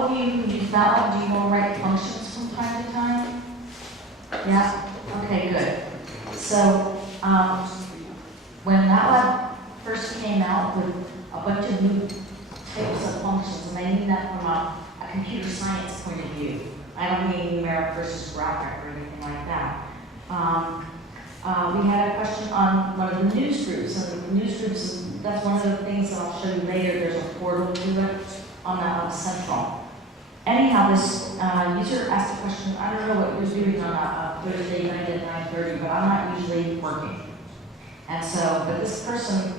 all of you who use MATLAB, do you know write functions from time to time? Yeah? Okay, good. So, when MATLAB first came out with a bunch of new types of functions, and I mean that from a computer science point of view. I don't mean numeric versus graphic or anything like that. We had a question on one of the news groups, and the news groups, that's one of the things that I'll show you later. There's a portal to it on MATLAB Central. Anyhow, this user asked a question. I don't know what you're doing on a Thursday night at 9:30, but I'm not usually working. And so, but this person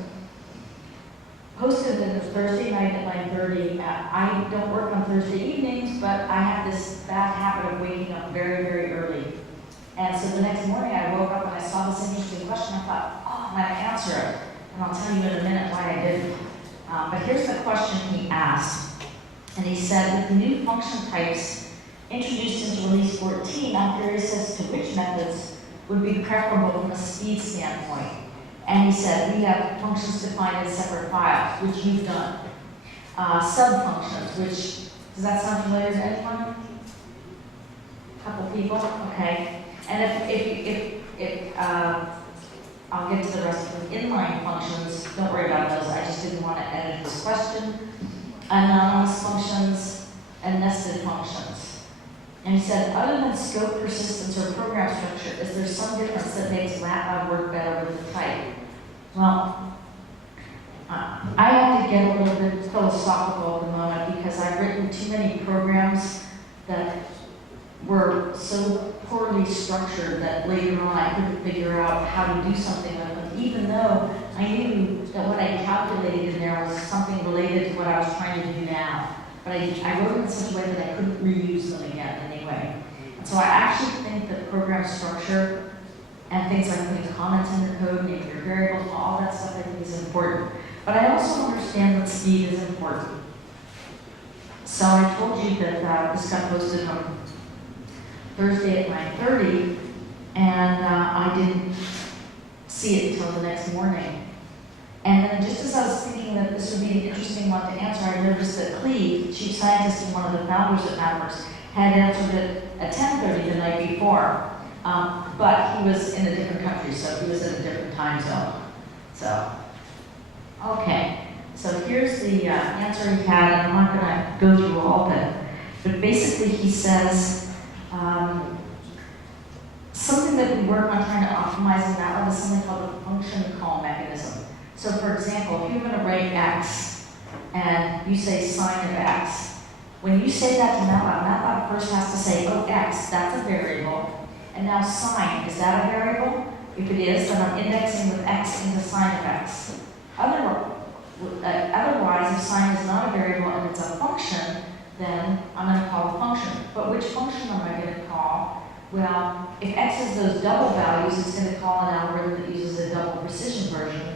posted it a Thursday night at 9:30. I don't work on Thursday evenings, but I have this bad habit of waking up very, very early. And so the next morning I woke up and I saw this interesting question. I thought, oh, I'm going to answer it. And I'll tell you in a minute why I didn't. But here's the question he asked. And he said, with the new function types introduced into Release 14, I'm curious as to which methods would be preferable from a speed standpoint. And he said, we have functions defined in separate files, which you've done. Sub-functions, which, does that sound familiar to anyone? A couple people? Okay. And if I'll get to the rest of them. Inline functions, don't worry about those. I just didn't want to edit this question. Anonymous functions and nested functions. And he said, other than scope, persistence, or program structure, is there some difference that makes MATLAB work better with the type? Well, I have to get a little bit philosophical at the moment because I've written too many programs that were so poorly structured that later on I couldn't figure out how to do something with them, even though I knew that what I calculated in there was something related to what I was trying to do now. But I wrote it in such a way that I couldn't reuse them again anyway. And so I actually think that program structure and things like putting comments in the code, naming your variables, all that stuff I think is important. But I also understand that speed is important. So I told you that this got posted on Thursday at 9:30, and I didn't see it until the next morning. And then just as I was thinking that this would be an interesting one to answer, I noticed that Cleve, chief scientist and one of the founders at MathWorks, had answered it at 10:30 the night before. But he was in a different country, so he was in a different time zone. So, okay. So here's the answer he had, and I'm not going to go through all of it. But basically he says, something that we work on trying to optimize in MATLAB is something called the function call mechanism. So for example, if you're going to write x, and you say sine of x, when you say that to MATLAB, MATLAB first has to say, oh, x, that's a variable. And now sine, is that a variable? If it is, then I'm indexing with x into sine of x. Otherwise, if sine is not a variable and it's a function, then I'm going to call a function. But which function am I going to call? Well, if x is those double values, it's going to call an algorithm that uses a double precision version.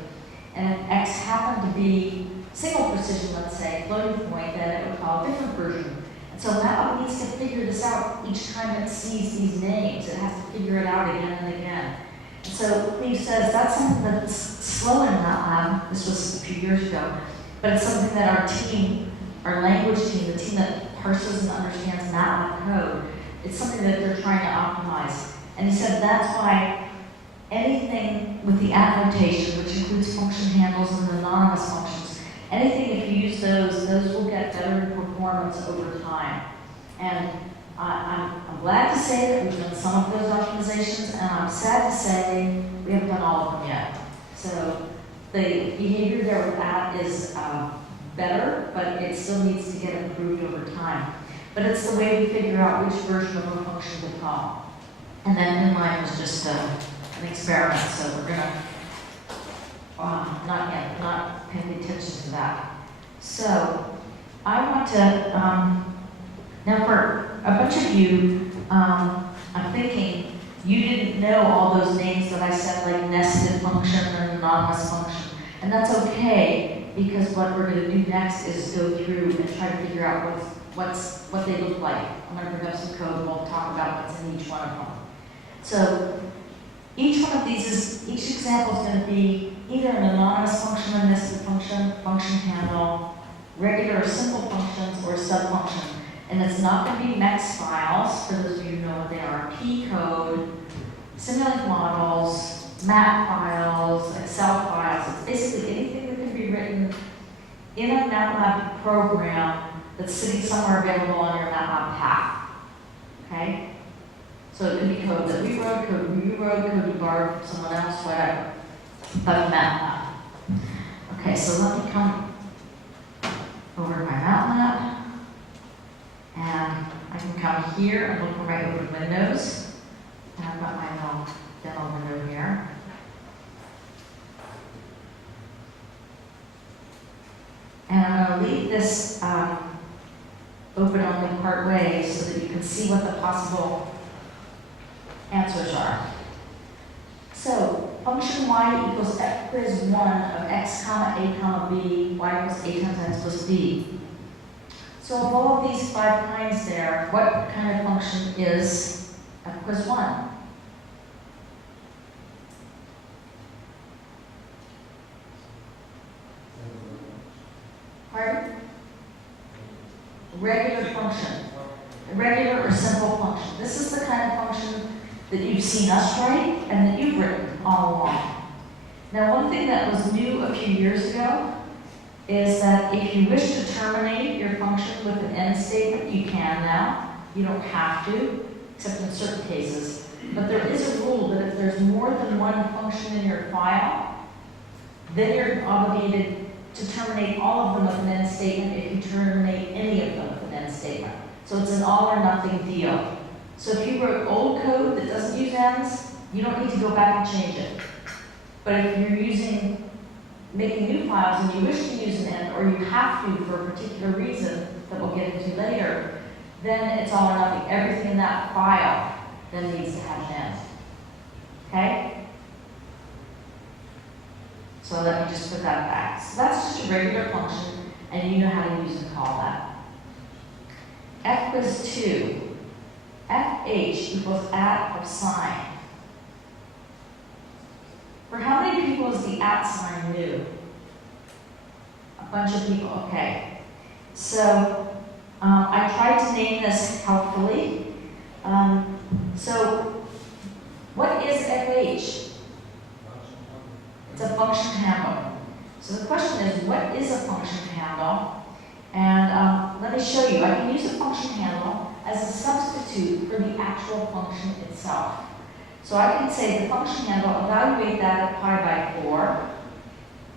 And if x happened to be single precision, let's say, floating point, then it would call a different version. And so MATLAB needs to figure this out each time it sees these names. It has to figure it out again and again. And so Cleve says that's something that's slow in MATLAB. This was a few years ago. But it's something that our team, our language team, the team that parses and understands MATLAB code, it's something that they're trying to optimize. And he said that's why anything with the annotation, which includes function handles and anonymous functions, anything if you use those will get better in performance over time. And I'm glad to say that we've done some of those optimizations, and I'm sad to say we haven't done all of them yet. So the behavior there with that is better, but it still needs to get improved over time. But it's the way we figure out which version of a function to call. And then inline was just an experiment, so we're going to not pay attention to that. So I want to, now for a bunch of you, I'm thinking you didn't know all those names that I said, like nested function and anonymous function. And that's okay, because what we're going to do next is go through and try to figure out what they look like. I'm going to bring up some code and we'll talk about what's in each one of them. So each one of these each example is going to be either an anonymous function, a nested function, function handle, regular or simple functions, or a sub-function. And it's not going to be MEX files, for those of you who know what they are, P code, simulated models, map files, Excel files. It's basically anything that can be written in a MATLAB program that's sitting somewhere available on your MATLAB path. Okay? So it could be code that we wrote, code we wrote, code we borrowed from someone else, whatever. But MATLAB. Okay, so let me come over to my MATLAB. And I can come here and look right over to Windows. And I've got my little demo window here. And I'm going to leave this open only part way so that you can see what the possible answers are. So, function y equals f quiz 1 of x comma a comma b, y equals a times x plus b. So of all of these 5 kinds there, what kind of function is f quiz 1? Pardon? Regular function. A regular or simple function. This is the kind of function that you've seen us write and that you've written all along. Now, one thing that was new a few years ago is that if you wish to terminate your function with an end statement, you can now. You don't have to, except in certain cases. But there is a rule that if there's more than one function in your file, then you're obligated to terminate all of them with an end statement if you terminate any of them with an end statement. So it's an all or nothing deal. So if you wrote old code that doesn't use ends, you don't need to go back and change it. But if you're making new files and you wish to use an end, or you have to for a particular reason that we'll get into later, then it's all or nothing. Everything in that file then needs to have an end. Okay? So let me just put that back. So that's just a regular function, and you know how to use and call that. F quiz 2. FH equals at of sign. For how many people is the at sign new? A bunch of people, okay. So I tried to name this helpfully. So what is FH? It's a function handle. So the question is, what is a function handle? And let me show you. I can use a function handle as a substitute for the actual function itself. So I can say the function handle, evaluate that at pi by 4,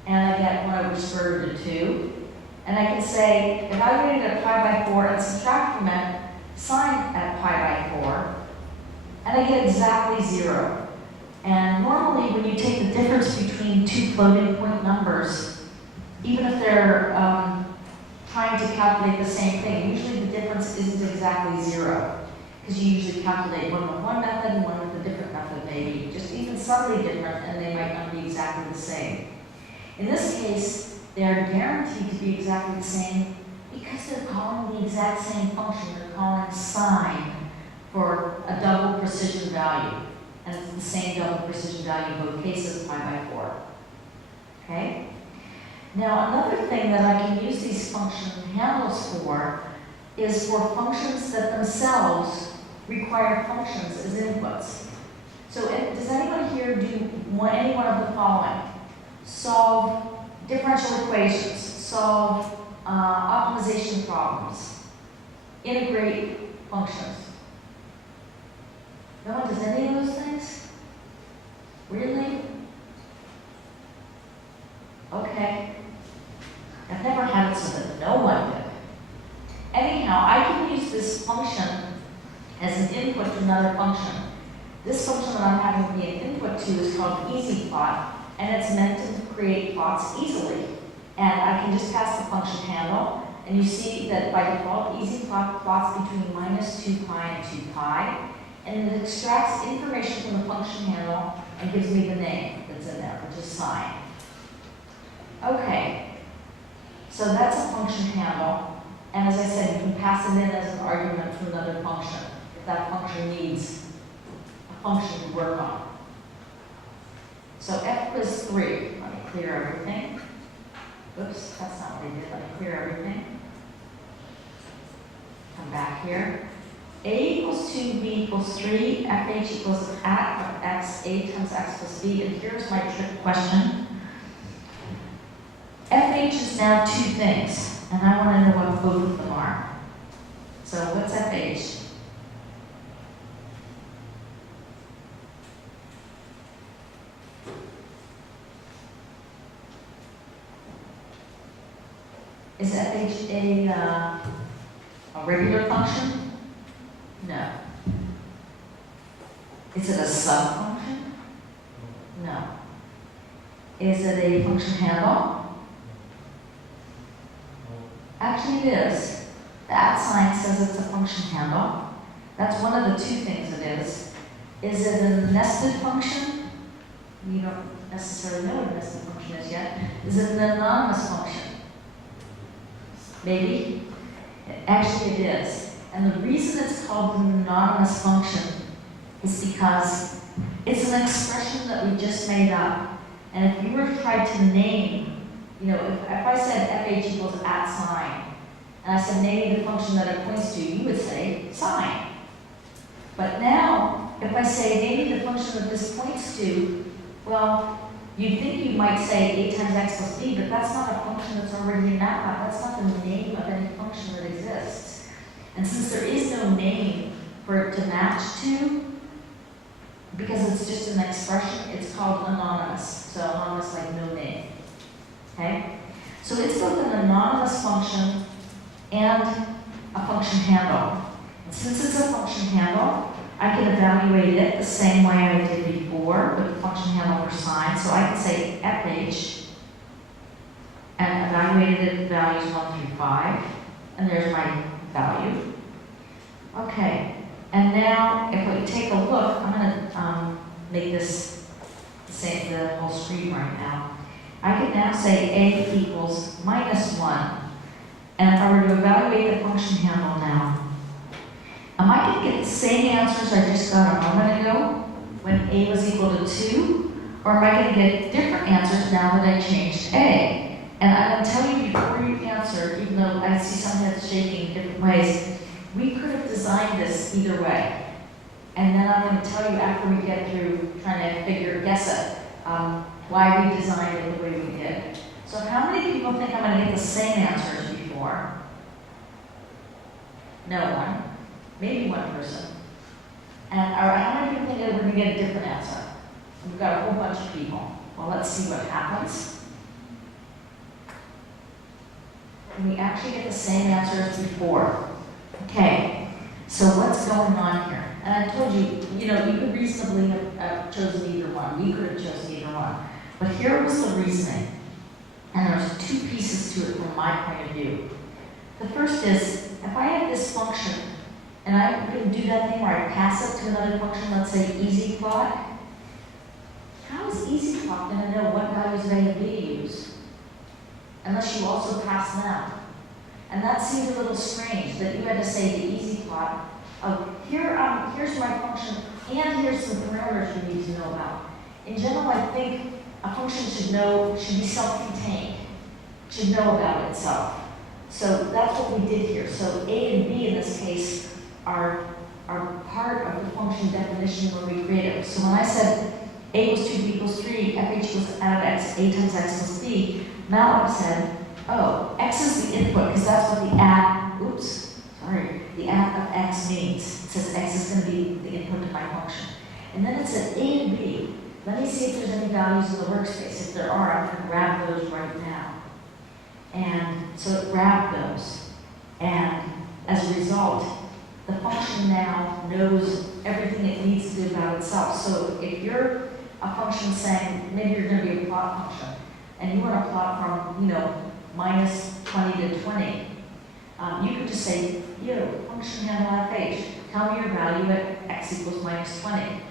and I get 1 over square root of 2. And I can say, evaluate it at pi by 4 and subtract from it sine at pi by 4, and I get exactly 0. And normally when you take the difference between two floating point numbers, even if they're trying to calculate the same thing, usually the difference isn't exactly 0. Because you usually calculate one with one method and one with a different method, maybe. Just even subtly different, and they might not be exactly the same. In this case, they're guaranteed to be exactly the same because they're calling the exact same function. They're calling sine for a double precision value. And it's the same double precision value in both cases, pi by 4. Okay? Now, another thing that I can use these function handles for is for functions that themselves require functions as inputs. So does anyone here do any one of the following? Solve differential equations, solve optimization problems, integrate functions. No one does any of those things? Really? Okay. I've never had it so that no one did. Anyhow, I can use this function as an input to another function. This function that I'm having be an input to is called EasyPlot, and it's meant to create plots easily. And I can just pass the function handle, and you see that by default, EasyPlot plots between -2 pi and 2 pi, and it extracts information from the function handle and gives me the name that's in there, which is sine. Okay, so that's a function handle. And as I said, you can pass it in as an argument to another function if that function needs a function to work on. So F quiz 3, let me clear everything. Oops, that's not what I did. Let me clear everything. Come working back here. A equals 2, B equals 3, FH equals at of x, A times x plus B. And here's my trick question. FH is now two things, and I want to know what both of them are. So what's FH? Is FH a regular function? No. Is it a subfunction? No. Is it a function handle? Actually it is. The at sign says it's a function handle. That's one of the two things it is. Is it a nested function? You don't necessarily know what a nested function is yet. Is it an anonymous function? Maybe. Actually it is. And the reason it's called an anonymous function is because it's an expression that we just made up. And if you were to try to name, if I said fh equals at sign, and I said name the function that it points to, you would say sign. But now, if I say name the function that this points to, well, you'd think you might say a times x plus b, but that's not a function that's already in MATLAB. That's not the name of any function that exists. And since there is no name for it to match to, because it's just an expression, it's called anonymous. So anonymous like no name. Okay? So it's both an anonymous function and a function handle. And since it's a function handle, I can evaluate it the same way I did before with the function handle for sign. So I can say fh and evaluate it at values 1 through 5. And there's my value. Okay. And now, if we take a look, I'm going to make this say the whole screen right now. I can now say a equals -1. And if I were to evaluate the function handle now, am I going to get the same answers I just got a moment ago when a was equal to 2? Or am I going to get different answers now that I changed a? And I'm going to tell you before you answer, even though I see some heads shaking in different ways, we could have designed this either way. And then I'm going to tell you after we get through trying to guess it, why we designed it the way we did. So how many people think I'm going to get the same answers before? No one. Maybe one person. And how many people think that we're going to get a different answer? We've got a whole bunch of people. Well, let's see what happens. And we actually get the same answer as before. Okay, so what's going on here? And I told you, you could reasonably have chosen either one. We could have chosen either one. But here was the reasoning. And there's two pieces to it from my point of view. The first is, if I have this function, and I can do that thing where I pass it to another function, let's say EasyPlot. How is EasyPlot going to know what values of A and B to use? Unless you also pass them. And that seems a little strange that you had to say the EasyPlot of here's my function and here's some parameters you need to know about. In general, I think a function should be self-contained, should know about itself. So that's what we did here. So A and B in this case are part of the function definition where we create it. So when I said A equals 2, B equals 3, fh equals out of x, A times x plus b, MATLAB said, oh, x is the input, because that's what the at of x means. It says x is going to be the input to my function. And then it said A and B. Let me see if there's any values in the workspace. If there are, I'm going to grab those right now. And so it grabbed those. And as a result, the function now knows everything it needs to do about itself. So if you're a function saying, maybe you're going to be a plot function, and you want to plot from, minus 20 to 20, you could just say, function handle fh, tell me your value at x equals minus 20.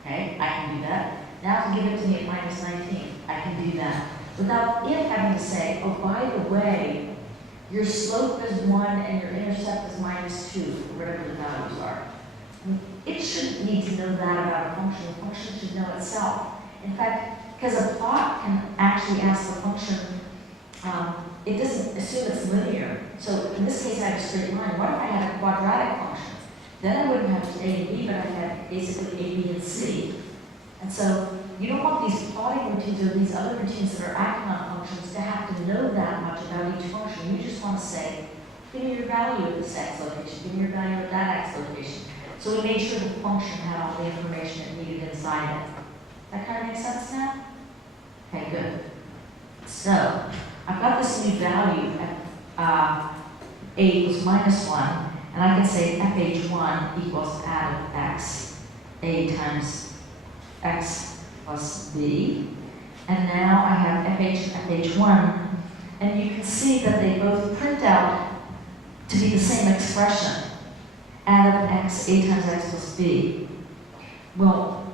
Okay, I can do that. Now give it to me at minus 19. I can do that. Without it having to say, oh, by the way, your slope is 1 and your intercept is minus 2, or whatever the values are. It shouldn't need to know that about a function. The function should know itself. In fact, because a plot can actually ask the function, it doesn't assume it's linear. So in this case, I have a straight line. What if I had a quadratic function? Then I wouldn't have just A and B, but I'd have basically A, B, and C. And so you don't want these plotting routines or these other routines that are acting on functions to have to know that much about each function. You just want to say, give me your value at this x location, give me your value at that x location. So we made sure the function had all the information it needed inside it. That kind of makes sense now? Okay, good. So I've got this new value at a equals minus 1, and I can say fh1 equals add of x, a times x plus b. And now I have fh and fh1, and you can see that they both print out to be the same expression, add of x, a times x plus b. Well,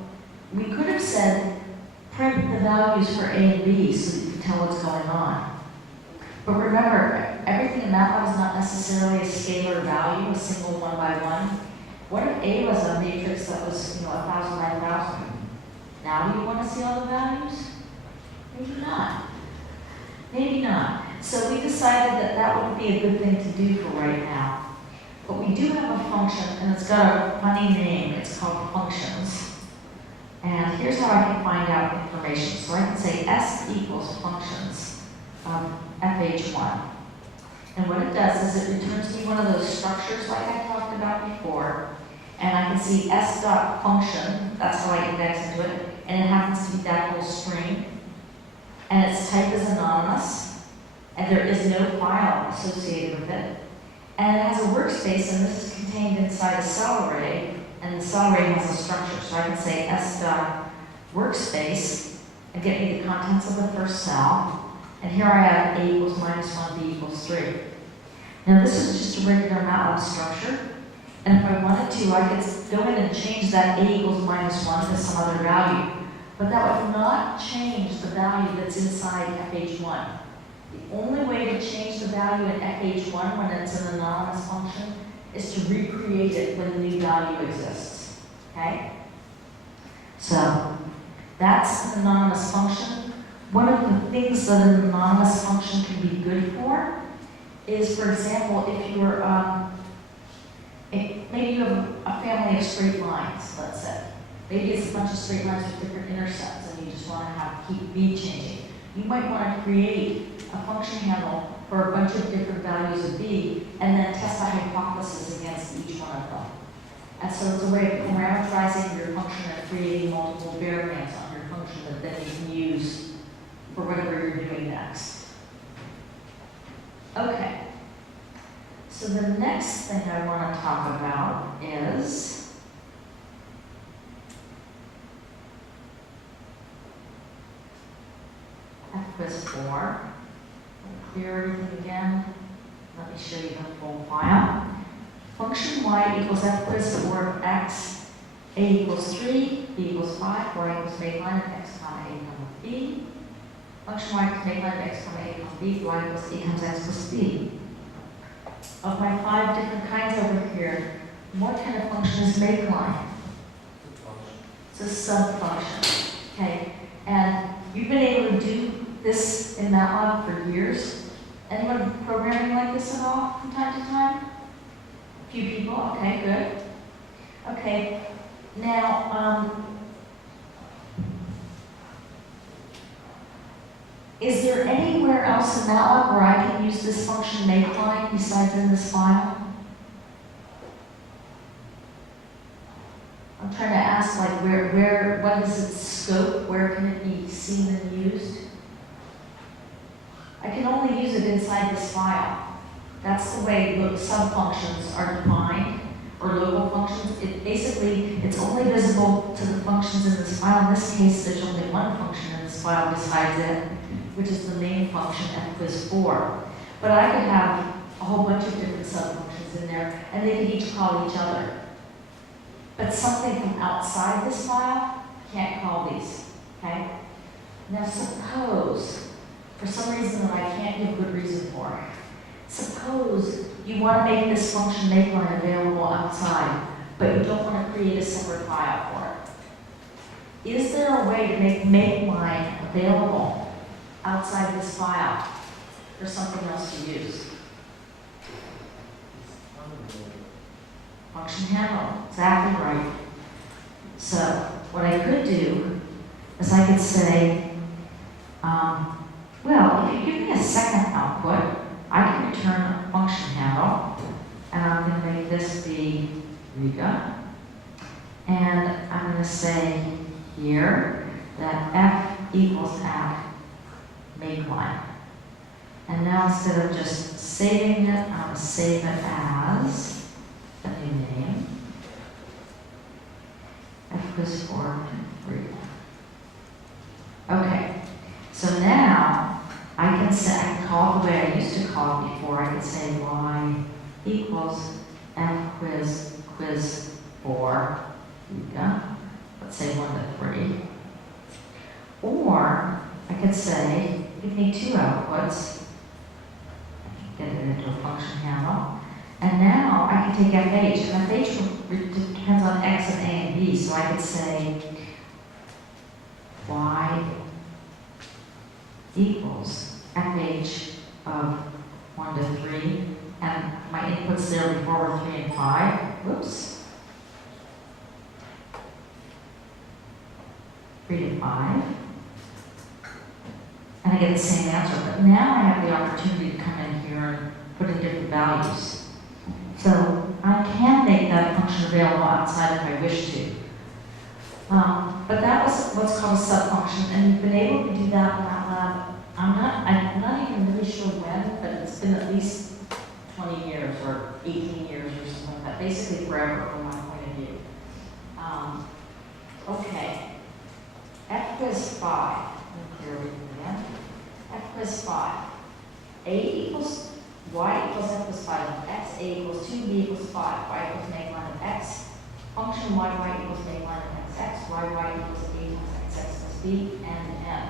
we could have said print the values for a and b so that you can tell what's going on. But remember, everything in MATLAB is not necessarily a scalar value, a single 1 by 1. What if a was a matrix that was, 1,000 by 1,000? Now do you want to see all the values? Maybe not. Maybe not. So we decided that that wouldn't be a good thing to do for right now. But we do have a function, and it's got a funny name. It's called functions. And here's how I can find out information. So I can say S equals functions of fh1. And what it does is it returns me one of those structures like I talked about before. And I can see S dot function, that's how I index into it, and it happens to be that whole string. And its type is anonymous, and there is no file associated with it. And it has a workspace, and this is contained inside a cell array, and the cell array has a structure. So I can say S dot workspace and get me the contents of the first cell. And here I have A equals minus 1, B equals 3. Now this is just a regular MATLAB structure. And if I wanted to, I could go in and change that A equals minus 1 to some other value. But that would not change the value that's inside fh1. The only way to change the value in fh1 when it's an anonymous function is to recreate it when the new value exists. Okay? So that's an anonymous function. One of the things that an anonymous function can be good for is, for example, if you're maybe you have a family of straight lines, let's say. Maybe it's a bunch of straight lines with different intercepts, and you just want to keep b changing. You might want to create a function handle for a bunch of different values of b, and then test a hypothesis against each one of them. And so it's a way of parameterizing your function and creating multiple variants on your function that then you can use for whatever you're doing next. Okay. So the next thing I want to talk about is quiz 4. Clear everything again. Let me show you the full file. Function y equals quiz 4 of x, a equals 3, b equals 5, y equals make line of x comma a comma b. Function y equals make line of x comma a comma b, y equals a times x plus b. Of my 5 different kinds over here, what kind of function is make line? It's a sub-function. Okay, and you've been able to do this in MATLAB for years. Anyone programming like this at all from time to time? A few people, okay, good. Okay, now, is there anywhere else in MATLAB where I can use this function make line besides in this file? I'm trying to ask, like, what is its scope? Where can it be seen and used? I can only use it inside this file. That's the way sub-functions are defined, or local functions. It's only visible to the functions in this file. In this case, there's only one function in this file besides it, which is the main function quiz 4. But I could have a whole bunch of different sub-functions in there, and they could each call each other. But something from outside this file can't call these, okay? Now suppose, for some reason that I can't give good reason for, suppose you want to make this function make line available outside, but you don't want to create a separate file for it. Is there a way to make line available outside this file? for something else to use? Function handle, exactly right. So what I could do is I could say, well, if you give me a second output, I can return a function handle, and I'm going to make this be Riga. And I'm going to say here that f equals at make line. And now instead of just saving it, I'm going to save it as a new name. F quiz 4 Okay, so now I can say, I can call it the way I used to call it before. I could say y equals f quiz 4. Let's say 1 to 3. Or I could say, give me two outputs. I can get it into a function handle. And now I can take fh, and fh depends on x and a and b, so I could say y equals fh of 1 to 3, and my inputs there before were 3 and 5. Whoops. 3 to 5. And I get the same answer, but now I have the opportunity to come in here and put in different values. So I can make that function available outside if I wish to. But that was what's called a subfunction, and we've been able to do that in MATLAB. I'm not even really sure when, but it's been at least 20 years or 18 years or something like that, basically forever from my point of view. Okay, F quiz 5. Here we go. F quiz 5. A equals y equals f quiz 5 of x, a equals 2, b equals 5, y equals make line of x, function y equals make line of x, y equals a times x plus b, and n.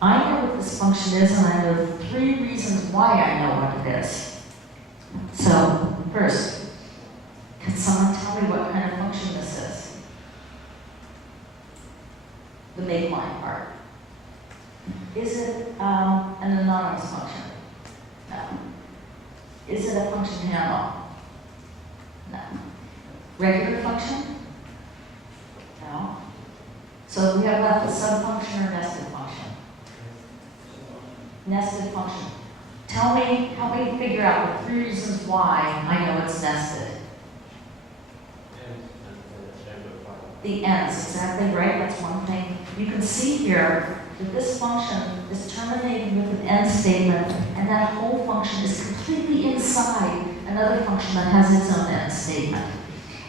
I know what this function is, and I know 3 reasons why I know what it is. So, first, can someone tell me what kind of function this is? The make line part. Is it an anonymous function? No. Is it a function handle? No. Regular function? No. So we have left a subfunction or nested function? Nested function. Help me figure out the 3 reasons why I know it's nested. The ends, exactly right, that's one thing. You can see here that this function is terminating with an end statement, and that whole function is completely inside another function that has its own end statement.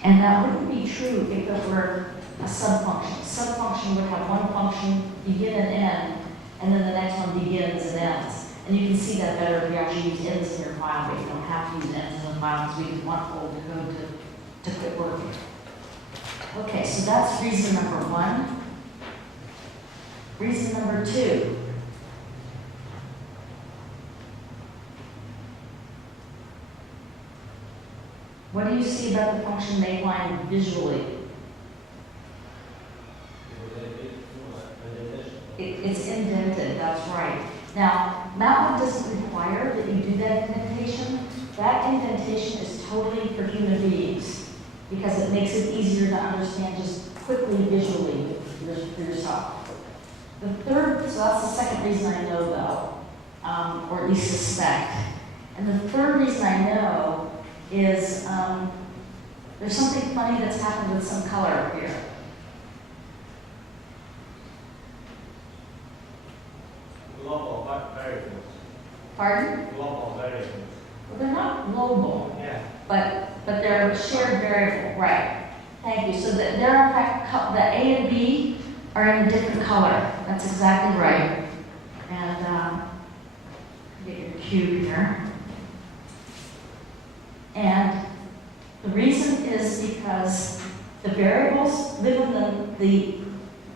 And that wouldn't be true if it were a subfunction. A subfunction would have one function, begin and end, and then the next one begins and ends. And you can see that better if you actually use ends in your file, but you don't have to use ends in the file because we just want old code to quit working. Okay, so that's reason number 1. Reason number 2. What do you see about the function make line visually? It's indented, that's right. Now, MATLAB doesn't require that you do that indentation. That indentation is totally for human beings because it makes it easier to understand just quickly visually for yourself. The third, so that's the second reason I know though, or at least suspect. And the third reason I know is there's something funny that's happened with some color here. Global variables. Pardon? Global variables. Well, they're not global, Yeah. but they're a shared variable, right? Thank you. So they're in fact, the A and B are in a different color. That's exactly right. And get your cube here. And the reason is because the variables live in the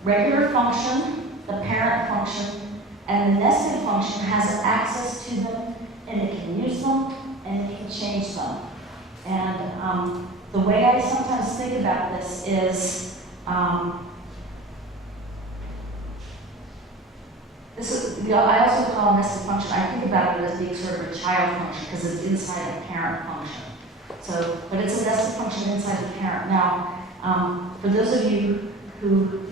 regular function, the parent function, and the nested function has access to them, and it can use them, and it can change them. And the way I sometimes think about this is This is, I also call a nested function, I think about it as being sort of a child function because it's inside a parent function. So, but it's a nested function inside the parent. Now, for those of you who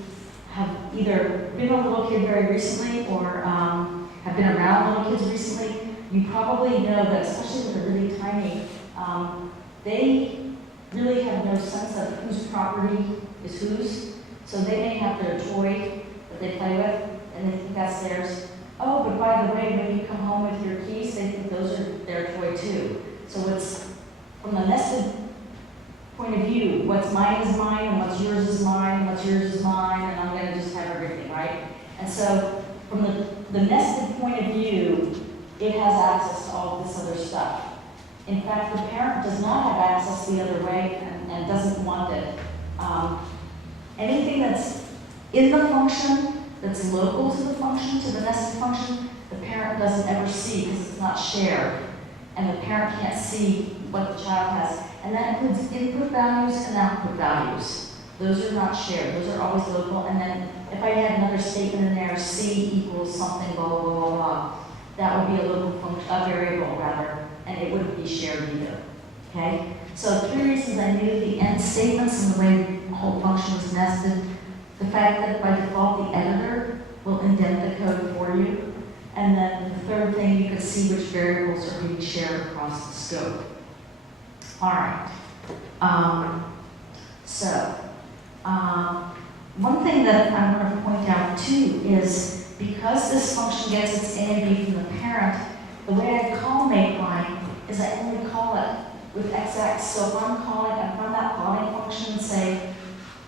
have either been a little kid very recently or have been around little kids recently, you probably know that, especially when they're really tiny, they really have no sense of whose property is whose. So they may have their toy that they play with, and they think that's theirs. Oh, but by the way, when you come home with your keys, they think those are their toy too. So it's from the nested point of view, what's mine is mine, and what's yours is mine, and what's yours is mine, and I'm going to just have everything, right? And so from the nested point of view, it has access to all of this other stuff. In fact, the parent does not have access the other way and doesn't want it. Anything that's in the function, that's local to the function, to the nested function, the parent doesn't ever see because it's not shared. And the parent can't see what the child has. And that includes input values and output values. Those are not shared. Those are always local. And then if I had another statement in there, C equals something, blah, blah, blah, blah, that would be a local function, a variable rather, and it wouldn't be shared either. Okay? So 3 reasons I knew the end statements and the way the whole function was nested. The fact that by default the editor will indent the code for you. And then the third thing, you can see which variables are being shared across the scope. All right. One thing that I want to point out too is because this function gets its A and B from the parent, the way I call makeLine is I only call it with XX. So if I'm from that plotting function and say,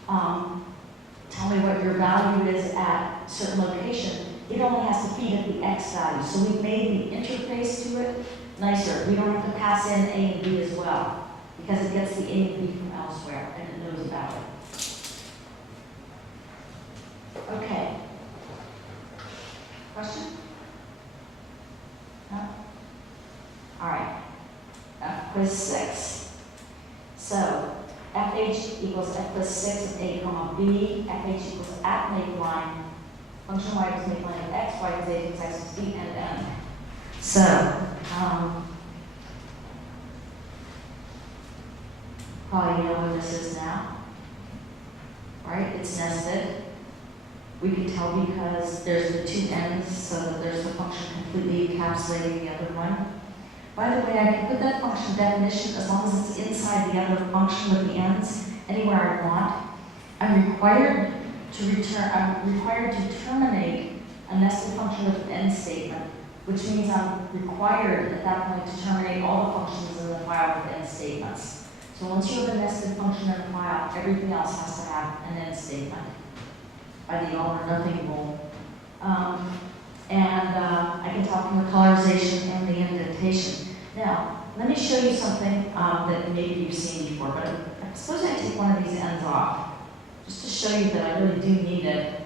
tell me what your value is at a certain location, it only has to feed it the X value. So we've made the interface to it nicer. We don't have to pass in A and B as well because it gets the A and B from elsewhere and it knows about it. Okay. Question? No? All right. Quiz 6. So FH equals F plus 6 of A comma B. FH equals at makeLine. Function Y equals makeLine of X. Y equals A equals X equals B and N. So, probably know what this is now. Right? It's nested. We can tell because there's the 2 ends, so that there's the function completely encapsulating the other one. By the way, I can put that function definition as long as it's inside the other function with the ends anywhere I want. I'm required to terminate a nested function with an end statement, which means I'm required at that point to terminate all the functions in the file with end statements. So once you have a nested function in the file, everything else has to have an end statement by the all or nothing rule. I can talk from the colorization and the indentation. Now, let me show you something that maybe you've seen before, but I suppose I take one of these ends off, just to show you that I really do need it.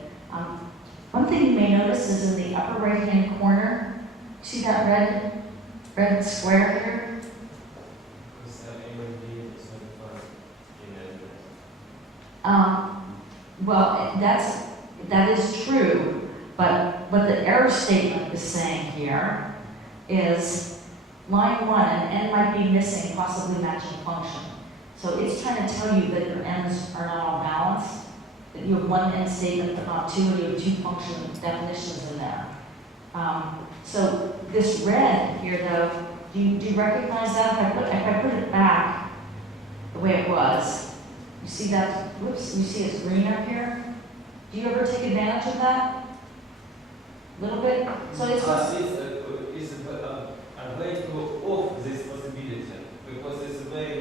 One thing you may notice is in the upper right-hand corner, see that red square here? Well, that is true, but what the error statement is saying here is line 1, an n might be missing, possibly matching function. So it's trying to tell you that your n's are not all balanced, that you have one end statement but not 2, and you have 2 function definitions in there. So this red here, though, do you recognize that? If I put it back the way it was, you see that? Whoops! You see it's green up here. Do you ever take advantage of that? A little bit. So it's. I'm going to off this possibility because it's very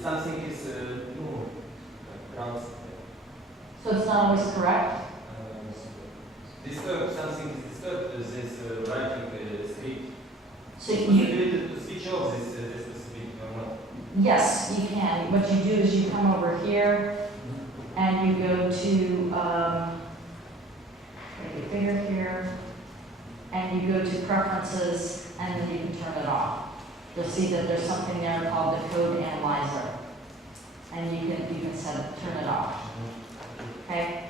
something is wrong. So it's not always correct? Disturb, something is disturbed, this writing script. So possibility to switch off this possibility or not? Yes, you can. What you do is you come over here and you go to, make it bigger here, and you go to preferences and then you can turn it off. You'll see that there's something there called the code analyzer. And you can turn it off. okay?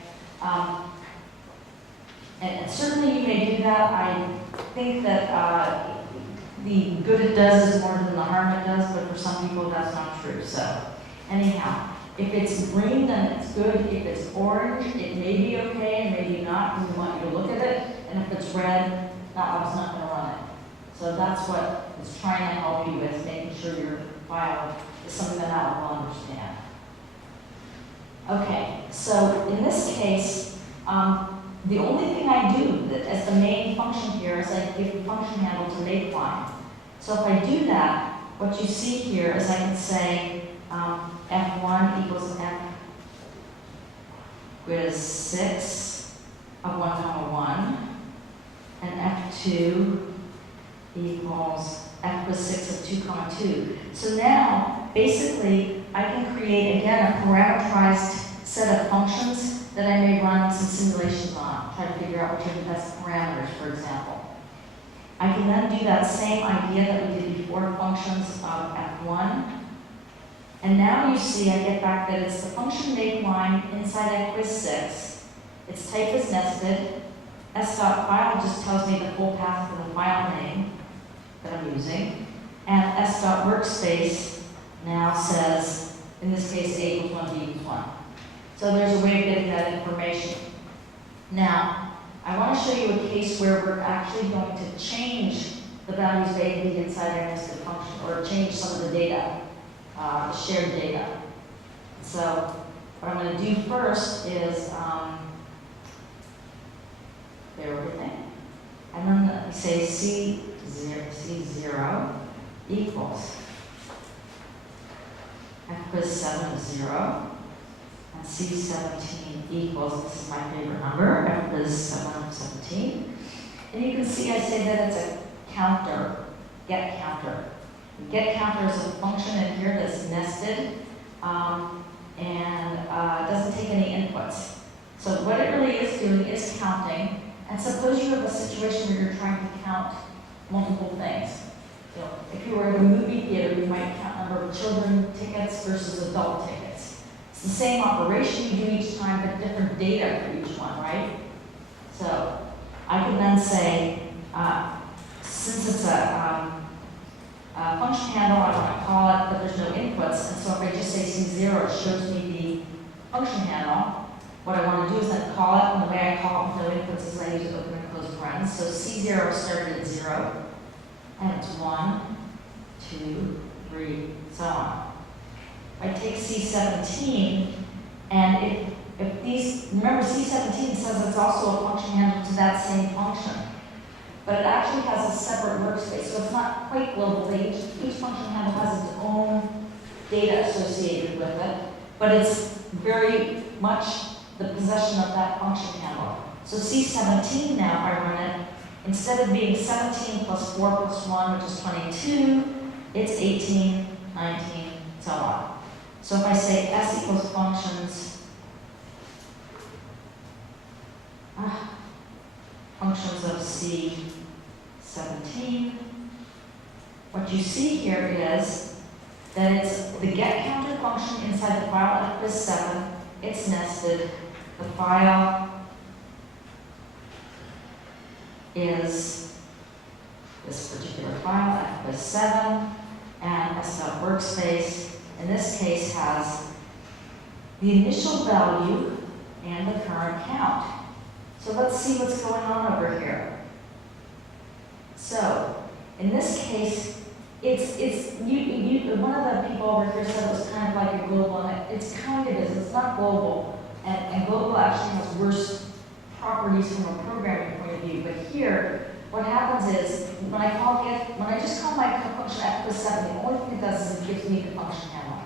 And certainly you may do that. I think that the good it does is more than the harm it does, but for some people that's not true. So anyhow, if it's green, then it's good. If it's orange, it may be okay and maybe not. We want you to look at it. And if it's red, that one's not going to run it. So that's what it's trying to help you with, making sure your file is something that I will understand. Okay, so in this case, the only thing I do as the main function here is I give the function handle to make line. So if I do that, what you see here is I can say f1 equals f quiz 6 of 1 comma 1, and f2 equals f quiz 6 of 2 comma 2. So now, basically, I can create, again, a parameterized set of functions that I may run some simulations on, try to figure out which are the best parameters, for example. I can then do that same idea that we did before, functions of f1. And now you see I get back that it's the function make line inside f quiz 6. Its type is nested. S.file just tells me the full path for the file name that I'm using. And s.workspace now says, in this case, a equals 1, b equals 1. So there's a way of getting that information. Now, I want to show you a case where we're actually going to change the values of a and b inside our nested function, or change some of the data, the shared data. So what I'm going to do first is, bear with me, and then let me say C0 equals f quiz 7 of 0. And C17 equals, this is my favorite number, f quiz 7 of 17. And you can see I say that it's a counter, get counter. Get counter is a function in here that's nested and doesn't take any inputs. So what it really is doing is counting. And suppose you have a situation where you're trying to count multiple things. You know, if you were at a movie theater, you might count number of children tickets versus adult tickets. It's the same operation you do each time, but different data for each one, right? So I can then say, since it's a function handle, I want to call it, but there's no inputs. And so if I just say C0, it shows me the function handle. What I want to do is then call it, and the way I call it with no inputs is I use open and close parens. So C0 started at 0, and it's 1, 2, 3, so on. If I take C17, and if these, remember C17 says it's also a function handle to that same function, but it actually has a separate workspace, so it's not quite global. Each function handle has its own data associated with it, but it's very much the possession of that function handle. So C17 now, if I run it, instead of being 17 plus 4 plus 1, which is 22, it's 18, 19, so on. So if I say S equals functions, functions of C17, what you see here is that it's the get counter function inside the file f quiz 7, it's nested, the file is this particular file, f quiz 7, and s.workspace, in this case, has the initial value and the current count. So let's see what's going on over here. So, in this case, one of the people over here said it was kind of like a global, and it's kind of is, it's not global. And global actually has worse properties from a programming point of view. But here, what happens is, when I just call my function f quiz 7, the only thing it does is it gives me the function handle.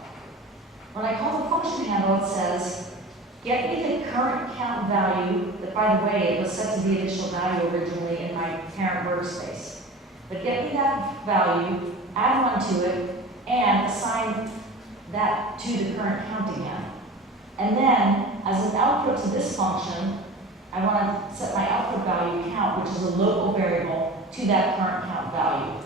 When I call the function handle, it says, get me the current count value, that by the way, it was set to the initial value originally in my parent workspace. But get me that value, add 1 to it, and assign that to the current count again. And then, as an output to this function, I want to set my output value count, which is a local variable, to that current count value.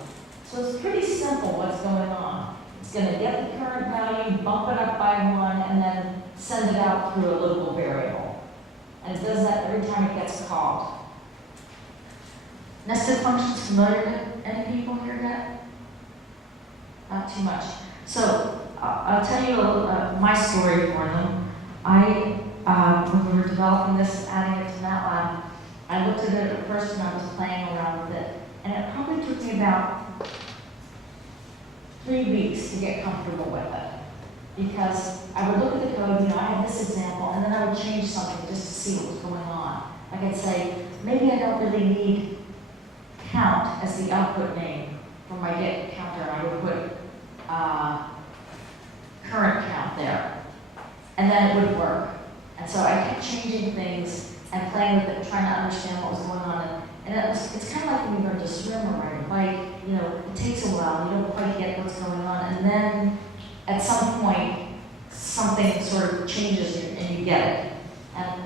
So it's pretty simple what's going on. It's going to get the current value, bump it up by 1, and then send it out through a local variable. and it does that every time it gets called. Nested functions familiar to any people here yet? Not too much. So I'll tell you my story for them. When we were developing this and adding it to MATLAB, I looked at it at first and I was playing around with it, and it probably took me about 3 weeks to get comfortable with it. Because I would look at the code, I had this example, and then I would change something just to see what was going on. Like I'd say, maybe I don't really need count as the output name for my get counter. I would put current count there, and then it would work. And so I kept changing things and playing with it, trying to understand what was going on. And it's kind of like when you learn to swim or ride a bike. It takes a while, you don't quite get what's going on, and then at some point, something sort of changes and you get it. And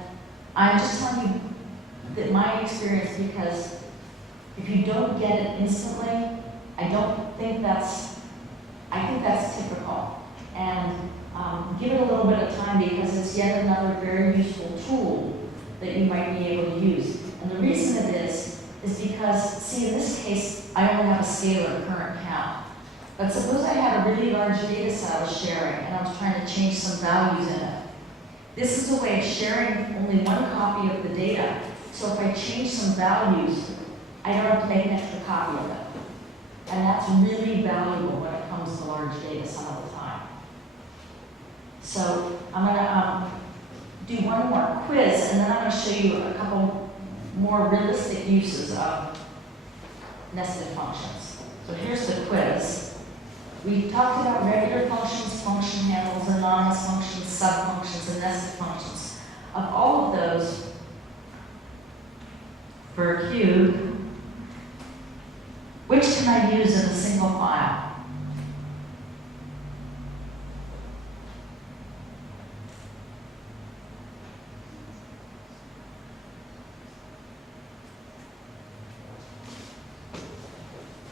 I'm just telling you that my experience, because if you don't get it instantly, I think that's typical. And give it a little bit of time because it's yet another very useful tool that you might be able to use. And the reason it is because, see, in this case, I only have a scalar current count. But suppose I had a really large data set I was sharing and I was trying to change some values in it. This is a way of sharing only one copy of the data. So if I change some values, I don't have to make an extra copy of it. And that's really valuable when it comes to large data some of the time. So I'm going to do one more quiz, and then I'm going to show you a couple more realistic uses of nested functions. So here's the quiz. We talked about regular functions, function handles, anonymous functions, subfunctions, and nested functions. Of all of those, for a cube, which can I use in a single file?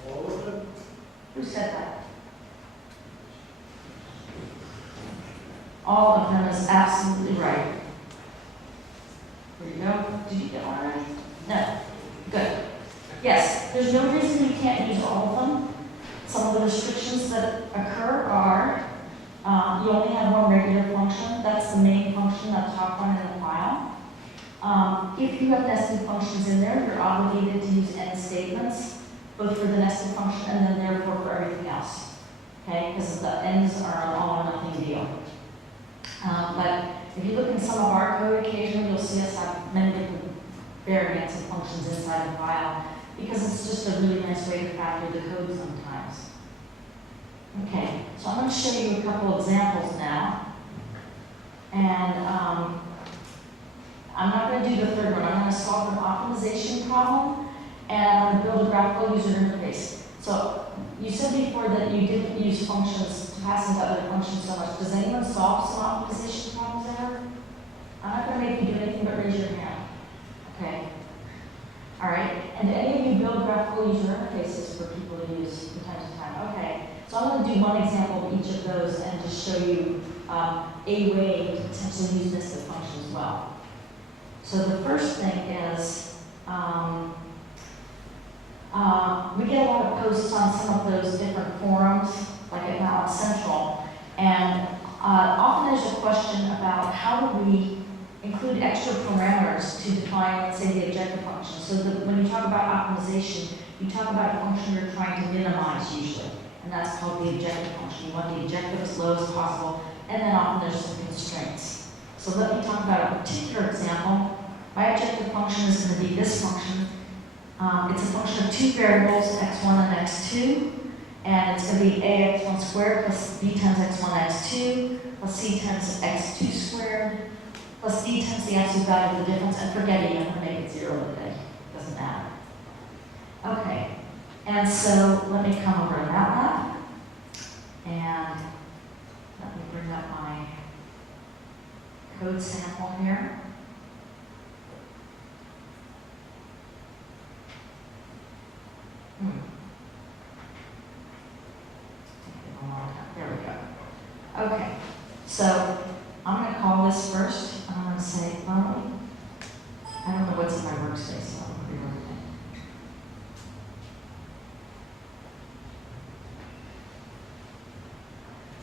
What was it? Who said that? All of them is absolutely right. There you go. Did you get one already? No. Good. Yes, there's no reason you can't use all of them. Some of the restrictions that occur are you only have one regular function. That's the main function, that top one in the file. If you have nested functions in there, you're obligated to use end statements, both for the nested function and then therefore for everything else. Okay, because the ends are an all or nothing deal. But if you look in some of our code, occasionally you'll see us have many different variants of functions inside the file, because it's just a really nice way to factor the code sometimes. Okay, so I'm going to show you a couple examples now. And I'm not going to do the third one. I'm going to solve an optimization problem, and I'm going to build a graphical user interface. So you said before that you didn't use functions to pass into other functions so much. Does anyone solve some optimization problems ever? I'm not going to make you do anything but raise your hand. Okay. All right. And do any of you build graphical user interfaces for people to use from time to time? Okay. So I'm going to do one example of each of those and just show you a way to potentially use nested function as well. So the first thing is we get a lot of posts on some of those different forums, like at MATLAB Central, and often there's a question about how do we include extra parameters to define, let's say, the objective function. So that when you talk about optimization, you talk about a function you're trying to minimize usually, and that's called the objective function. You want the objective as low as possible, and then often there's some constraints. So let me talk about a particular example. My objective function is going to be this function. It's a function of two variables, x1 and x2, and it's going to be ax1 squared plus b times x1 x2 plus c times x2 squared plus d times the absolute value of the difference, and forget it, I'm going to make it 0 today. Doesn't matter. Okay, and so let me come over to MATLAB, and let me bring up my code sample here. There we go. Okay, so I'm going to call this first. I'm going to say phone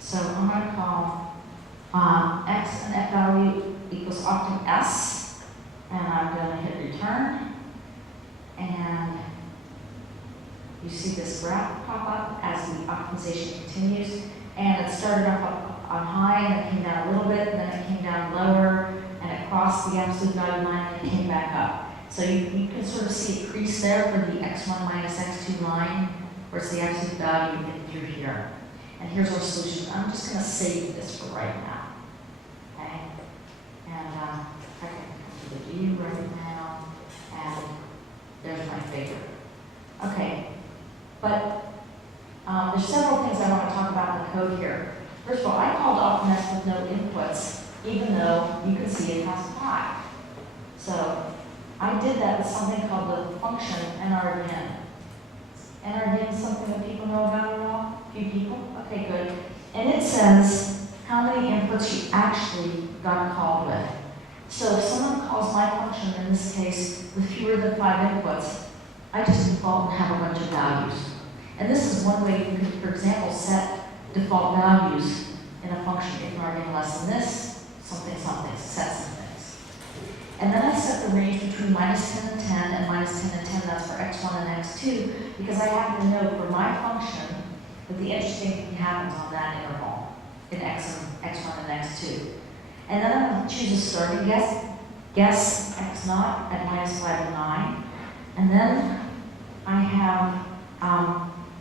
So I'm going to call x and f value equals often s, and I'm going to hit return, and you see this graph pop up as the optimization continues, and it started up on high, and it came down a little bit, and then it came down lower, and it crossed the absolute value line, and it came back up. So you can sort of see it crease there for the x1 minus x2 line, where it's the absolute value through here. And here's our solution. I'm just going to save this for right now. Okay? And I can come to the view right now, and there's my figure. Okay, but there's several things I want to talk about in the code here. First of all, I called OptimS with no inputs, even though you can see it has 5. So I did that with something called the function NRDN. NRDN is something that people know about at all? A few people? Okay, good. And it says how many inputs you actually got called with. So if someone calls my function, in this case, with fewer than 5 inputs, I just default and have a bunch of values. And this is one way you can, for example, set default values in a function ignoring less than this, something, something, set some things. And then I set the range between minus 10 and 10 and minus 10 and 10, that's for x1 and x2, because I happen to know for my function that the interesting thing happens on that interval in x1 and x2. And then I'm going to choose a starting guess x naught at minus 5 and 9. And then I have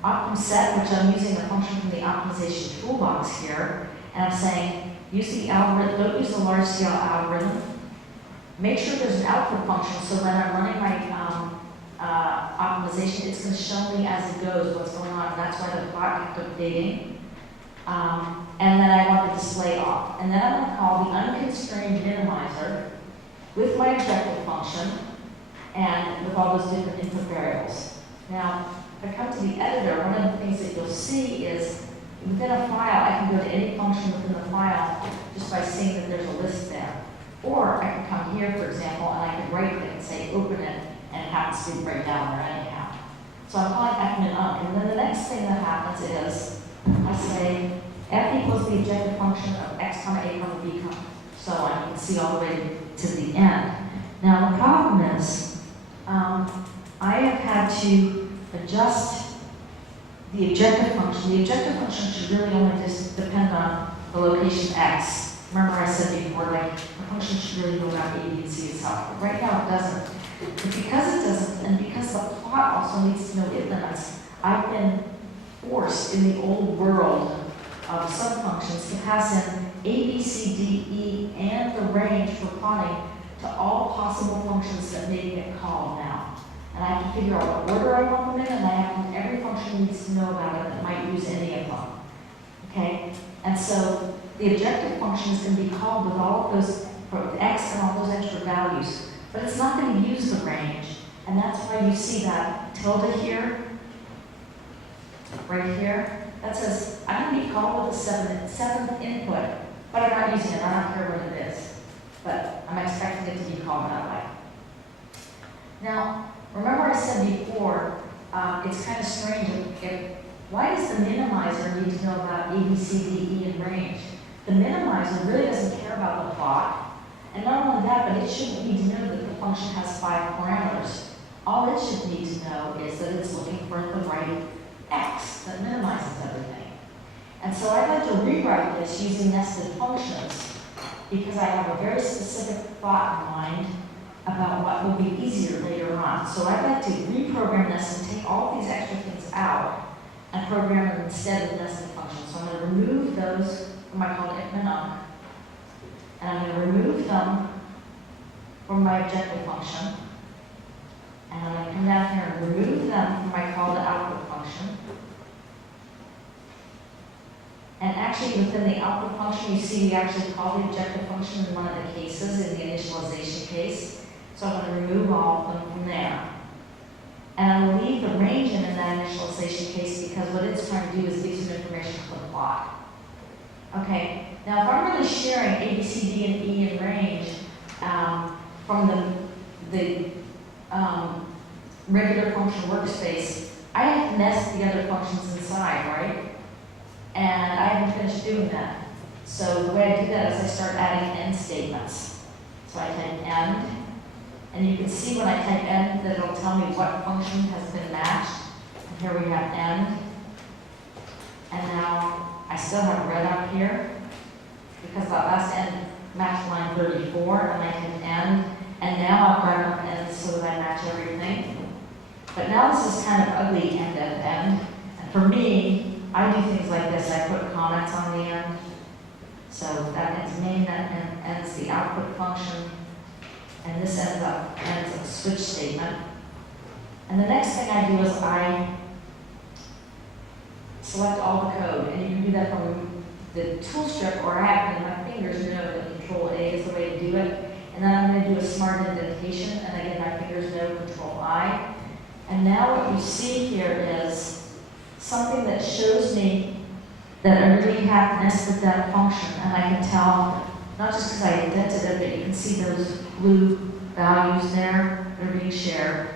optimSet, which I'm using a function from the optimization toolbox here, and I'm saying use the algorithm, don't use the large scale algorithm. Make sure there's an output function so when I'm running my optimization, it's going to show me as it goes what's going on. That's why the plot kept updating. And then I want the display off. And then I'm going to call the unconstrained minimizer with my objective function and with all those different input variables. Now, if I come to the editor, one of the things that you'll see is within a file, I can go to any function within the file just by seeing that there's a list there. Or I can come here, for example, and I can right click and say open it, and it happens to be right down there anyhow. So I'm calling fmin unc, and then the next thing that happens is I say f equals the objective function of x comma a comma b comma, so I can see all the way to the end. Now the problem is I have had to adjust the objective function. The objective function should really only just depend on the location x. Remember I said before, like, the function should really know about A, B, and C itself. But right now it doesn't. But because it doesn't, and because the plot also needs to know it limits, I've been forced in the old world of subfunctions to pass in A, B, C, D, E, and the range for plotting to all possible functions that may get called now. And I have to figure out what order I want them in, and every function needs to know about it that might use any of them. Okay? And so the objective function is going to be called with all of those, for x and all those extra values. But it's not going to use the range. And that's why you see that tilde here, right here. That says, I'm going to be called with a seventh input, but I'm not using it. I don't care what it is. But I'm expecting it to be called that way. Now, remember I said before, it's kind of strange. Why does the minimizer need to know about A, B, C, D, E, and range? The minimizer really doesn't care about the plot. And not only that, but it shouldn't need to know that the function has 5 parameters. All it should need to know is that it's looking for the right x that minimizes everything. And so I'd like to rewrite this using nested functions because I have a very specific thought in mind about what will be easier later on. So I'd like to reprogram this and take all these extra things out and program them instead of nested functions. So I'm going to remove those from my called fmin unc, and I'm going to remove them from my objective function, and I'm going to come down here and remove them from my call to output function. And actually within the output function, you see we actually call the objective function in one of the cases, in the initialization case. So I'm going to remove all of them from there. And I will leave the range in that initialization case because what it's trying to do is give some information to the plot. Okay, now if I'm really sharing A, B, C, D, and E in range from the regular function workspace, I have to nest the other functions inside, right? And I haven't finished doing that. So the way I do that is I start adding end statements. So I type end, and you can see when I type end that it'll tell me what function has been matched. And here we have end. And now I still have red up here because that last end matched line 34, and I can end. And now I've got enough ends so that I match everything. But now this is kind of ugly end at end. And for me, I do things like this. I put comments on the end. So that ends main, that ends the output function. And this ends a switch statement. And the next thing I do is I select all the code. And you can do that from the tool strip, or I have it in my fingers, you know that Control A is the way to do it. And then I'm going to do a smart indentation, and again, my fingers know Control I. And now what you see here is something that shows me that I really have nested that function, and I can tell, not just because I indented it, but you can see those blue values there that are being shared.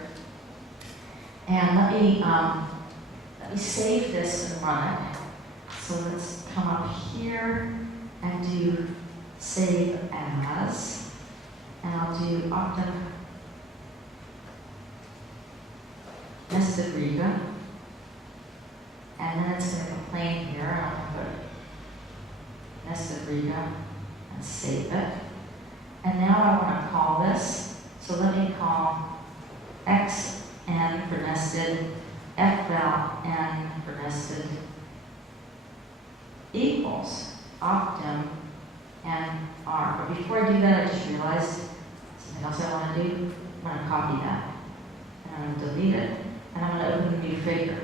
And let me save this and run it. So let's come up here and do save as. And I'll do Optum nested Riga. And then it's going to complain here. And I'll put nested Riga and save it. And now I want to call this. So let me call xn for nested, fval n for nested equals Optum and R. But before I do that, I just realized something else I want to do. I'm going to copy that. And I'm going to delete it. And I'm going to open a new figure.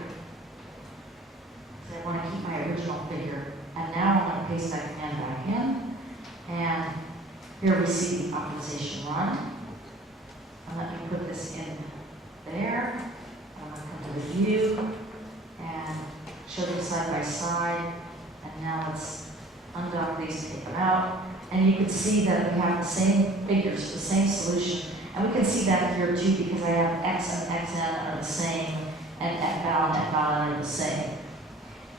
So I want to keep my original figure. And now I'm going to paste that command back in. And here we see the optimization run. And let me put this in there. I'm going to come to the view and show them side by side. And now let's undock these, take them out. And you can see that we have the same figures, the same solution. And we can see that here too because I have x and xn are the same, and fval and fval are the same.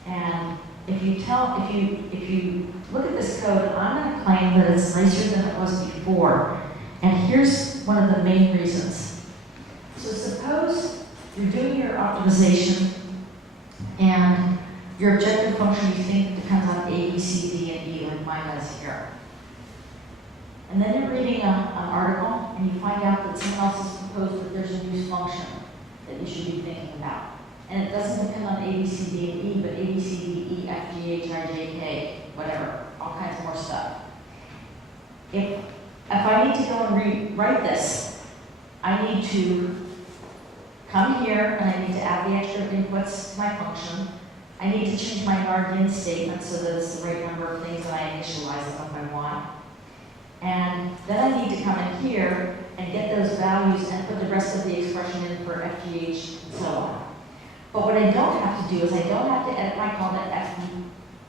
And if you look at this code, I'm going to claim that it's nicer than it was before. And here's one of the main reasons. So suppose you're doing your optimization and your objective function you think depends on A, B, C, D, and E, like mine does here. And then you're reading an article and you find out that someone else has proposed that there's a new function that you should be thinking about. And it doesn't depend on A, B, C, D, and E, but A, B, C, D, E, F, G, H, I, J, K, whatever, all kinds more stuff. If I need to go and rewrite this, I need to come here and I need to add the extra inputs to my function. I need to change my Nardian statement so that it's the right number of things that I initialize if I want. And then I need to come in here and get those values and put the rest of the expression in for FGH and so on. But what I don't have to do is I don't have to edit my call to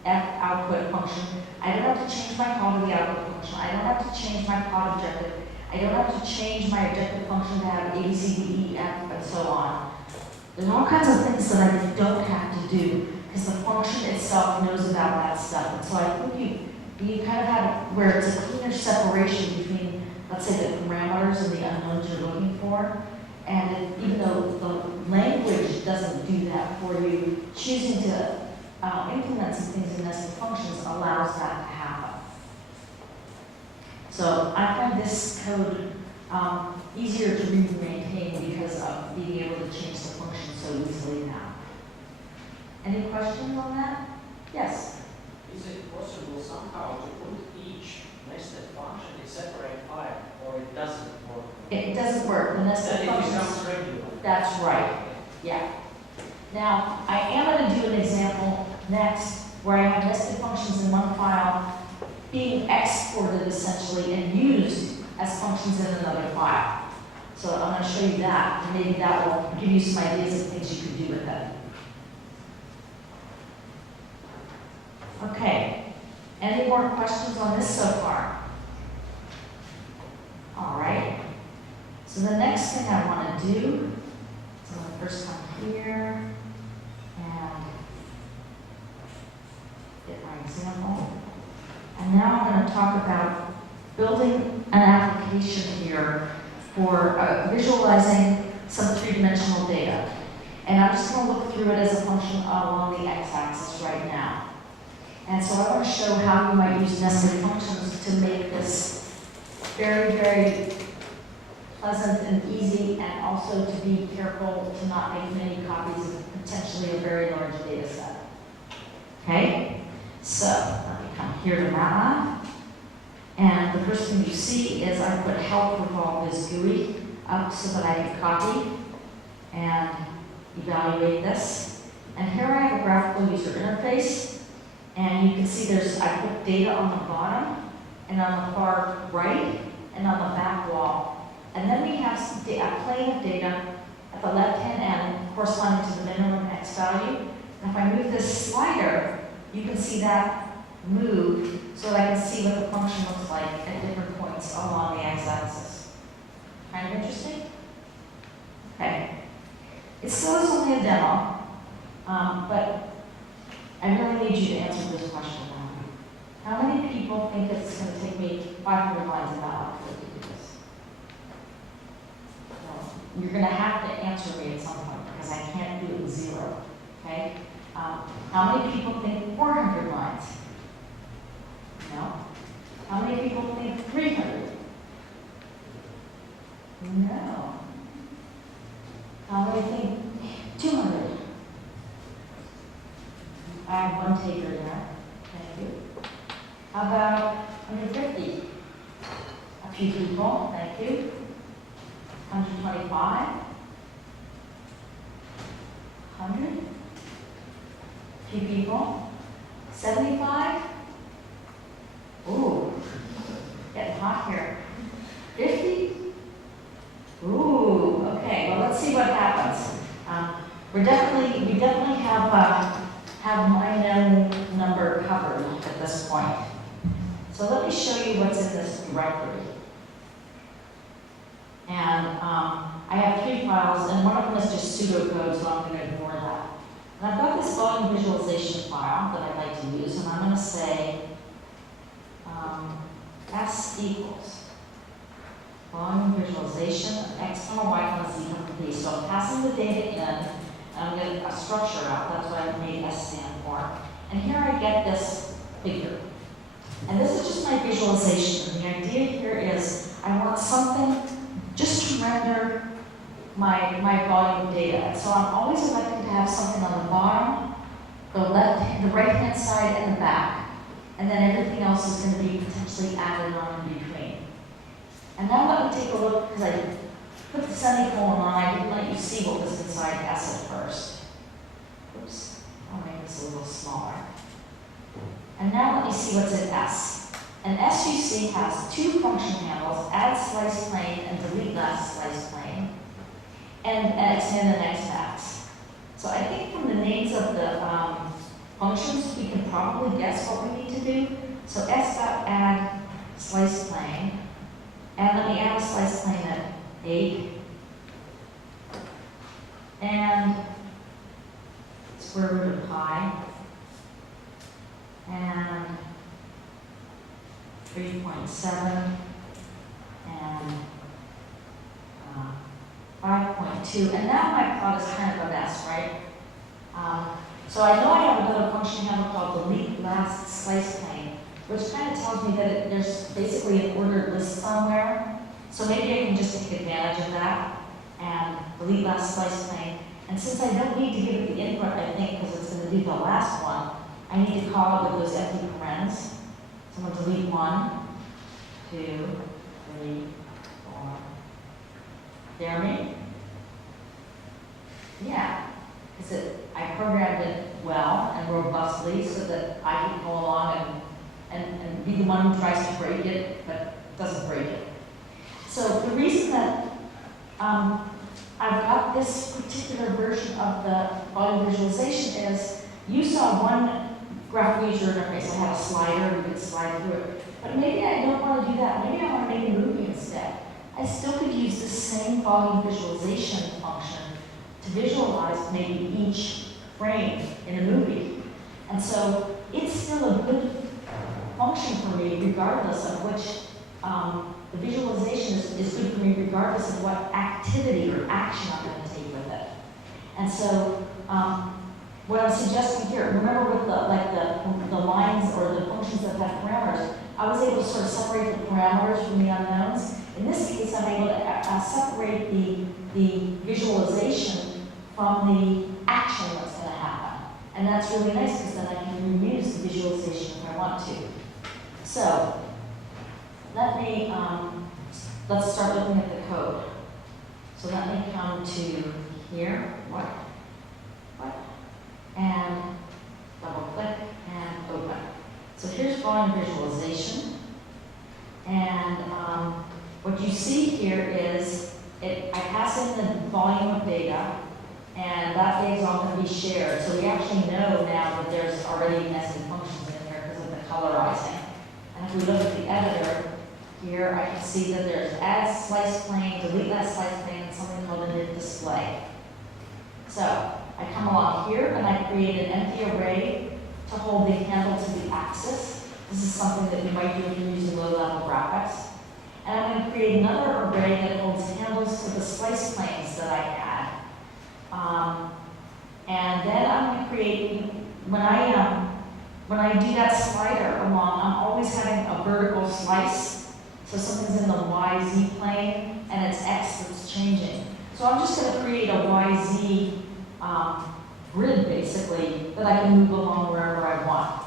F output function. I don't have to change my call to the output function. I don't have to change my plot objective. I don't have to change my objective function to have A, B, C, D, E, F, and so on. There's all kinds of things that I don't have to do because the function itself knows about that stuff. And so I think you kind of have it where it's a cleaner separation between, let's say, the parameters and the unknowns you're looking for. And even though the language doesn't do that for you, choosing to implement some things in nested functions allows that to happen. So I find this code easier to read and maintain because of being able to change the function so easily now. Any questions on that? Yes? Is it possible somehow to put each nested function in separate file, or it doesn't work? It doesn't work. The nested Then it functions. becomes regular. That's right. Yeah. Now, I am going to do an example next where I have nested functions in one file being exported essentially and used as functions in another file. So I'm going to show you that, and maybe that will give you some ideas of things you could do with it. Okay. Any more questions on this so far? All right. So the next thing I want to do, so I'm going to first come here and example. And now I'm going to talk about building an application here for visualizing some three-dimensional data. And I'm just going to look through it as a function along the x-axis right now. And so I want to show how you might use nested functions to make this very, very pleasant and easy, and also to be careful to not make many copies of potentially a very large data set. Okay? So let me come here to MATLAB. And the first thing you see is I put help revolve this GUI up so that I can copy and evaluate this. And here I have a graphical user interface. And you can see I put data on the bottom and on the far right and on the back wall. And then we have a plane of data at the left-hand end corresponding to the minimum x value. And if I move this slider, you can see that move so that I can see what the function looks like at different points along the x-axis. Kind of interesting? Okay. It still is only a demo, but I really need you to answer this question now. How many people think it's going to take me 500 lines of MATLAB to do this? No. You're going to have to answer me at some point because I can't do it with 0. Okay? How many people think 400 lines? No. How many people think 300? No. How many think 200? I have one taker there. Thank you. How about 150? A few people. Thank you. 125? 100? A few people. 75? Ooh, getting hot here. 50? Ooh, okay. Well, let's see what happens. We definitely have my known number covered at this point. So let me show you what's in this directory. And I have 3 files, and one of them is just pseudocode, so I'm going to ignore that. And I've got this volume visualization file that I'd like to use, and I'm going to say S equals volume visualization of x, y, z, b. So I'm passing the data in, and I'm getting a structure out. That's what I've made S stand for. And here I get this figure. And this is just my visualization. And the idea here is I want something just to render my volume of data. And so I'm always electing to have something on the bottom, the right-hand side, and the back. And then everything else is going to be potentially added on in between. And now let me take a look, because I put the semicolon on. I didn't let you see what was inside S at first. Oops, I'll make this a little smaller. And now let me see what's in S. And S, you see, has 2 function handles, add slice plane and delete last slice plane, and extend and xmax. So I think from the names of the functions, we can probably guess what we need to do. So s.add slice plane, and let me add a slice plane at 8, and square root of pi, and 3.7, and 5.2, and now my plot is kind of a mess, right? So I know I have another function handle called delete last slice plane, which kind of tells me that there's basically an ordered list somewhere. So maybe I can just take advantage of that and delete last slice plane. And since I don't need to give it the input, I think, because it's going to do the last one, I need to call it with those empty parens. So I'm going to delete 1, 2, 3, 4. Dare me? Yeah, because I programmed it well and robustly so that I can go along and be the one who tries to break it, but doesn't break it. So the reason that I've got this particular version of the volume visualization is you saw one graphical user interface. I had a slider, you could slide through it. But maybe I don't want to do that. Maybe I want to make a movie instead. I still could use the same volume visualization function to visualize maybe each frame in a movie. And so it's still a good function for me regardless of which, the visualization is good for me regardless of what activity or action I'm going to take with it. And so, what I'm suggesting here, remember with the lines or the functions that have parameters, I was able to sort of separate the parameters from the unknowns. In this case, I'm able to separate the visualization from the action that's going to happen. And that's really nice because then I can reuse the visualization if I want to. So, let's start looking at the code. So let me come to here, what, and double click and open. So here's volume visualization. And what you see here is, I pass in the volume of data, and that data is all going to be shared. So we actually know now that there's already nested functions in here because of the colorizing. And if we look at the editor, here I can see that there's add slice plane, delete that slice plane, and something called a knit display. So I come along here and I create an empty array to hold the handle to the axis. This is something that we might do if you're using low-level graphics. And I'm going to create another array that holds handles to the slice planes that I add. And then I'm going to create, when I do that slider along, I'm always having a vertical slice. So something's in the YZ plane and it's X that's changing. So I'm just going to create a YZ grid basically that I can move along wherever I want.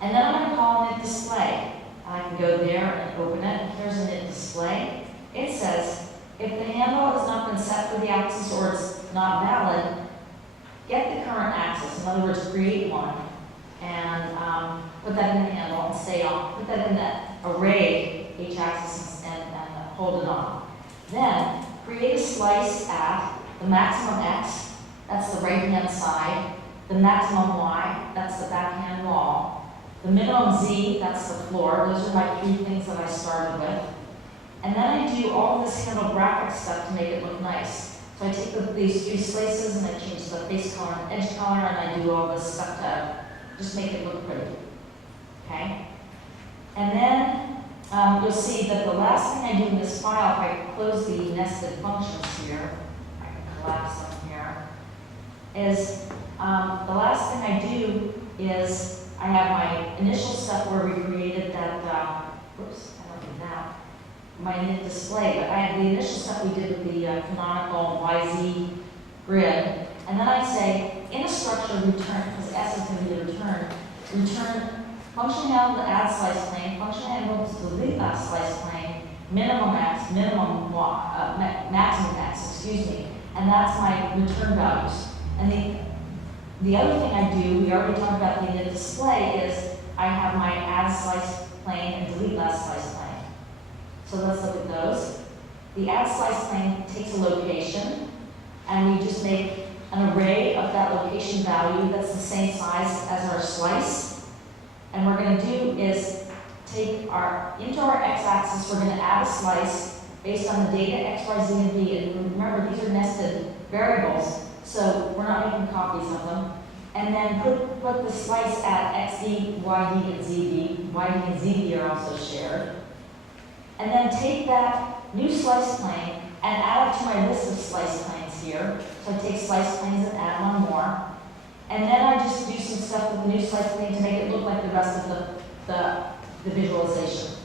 And then I'm going to call it display. I can go there and open it. Here's a knit display. It says, if the handle has not been set for the axis or it's not valid, get the current axis. In other words, create one and put that in the handle and stay on. Put that in that array, h-axis, and hold it on. Then create a slice at the maximum x, that's the right-hand side, the maximum y, that's the backhand wall, the minimum z, that's the floor. Those are my 3 things that I started with. And then I do all of this handle graphic stuff to make it look nice. So I take these 3 slices and I change the face color and edge color, and I do all this stuff to just make it look pretty. Okay? And then you'll see that the last thing I do in this file, if I close the nested functions here, I can collapse them here, is the last thing I do is I have my initial step where we created that, whoops, I don't do that, my knit display, but I have the initial step we did with the canonical YZ grid, and then I say, in a structure return, because S is going to be the return function handle to add slice plane, function handle to delete that slice plane, minimum x, minimum y, maximum x, excuse me, and that's my return values. And the other thing I do, we already talked about the knit display, is I have my add slice plane and delete that slice plane. So let's look at those. The add slice plane takes a location, and we just make an array of that location value that's the same size as our slice. And what we're going to do is take into our x-axis, we're going to add a slice based on the data x, y, z, and v. And remember, these are nested variables, so we're not making copies of them. And then put the slice at xd, yd, and zd. Yd and zd are also shared. And then take that new slice plane and add it to my list of slice planes here. So I take slice planes and add one more. And then I just do some stuff with the new slice plane to make it look like the rest of the visualization.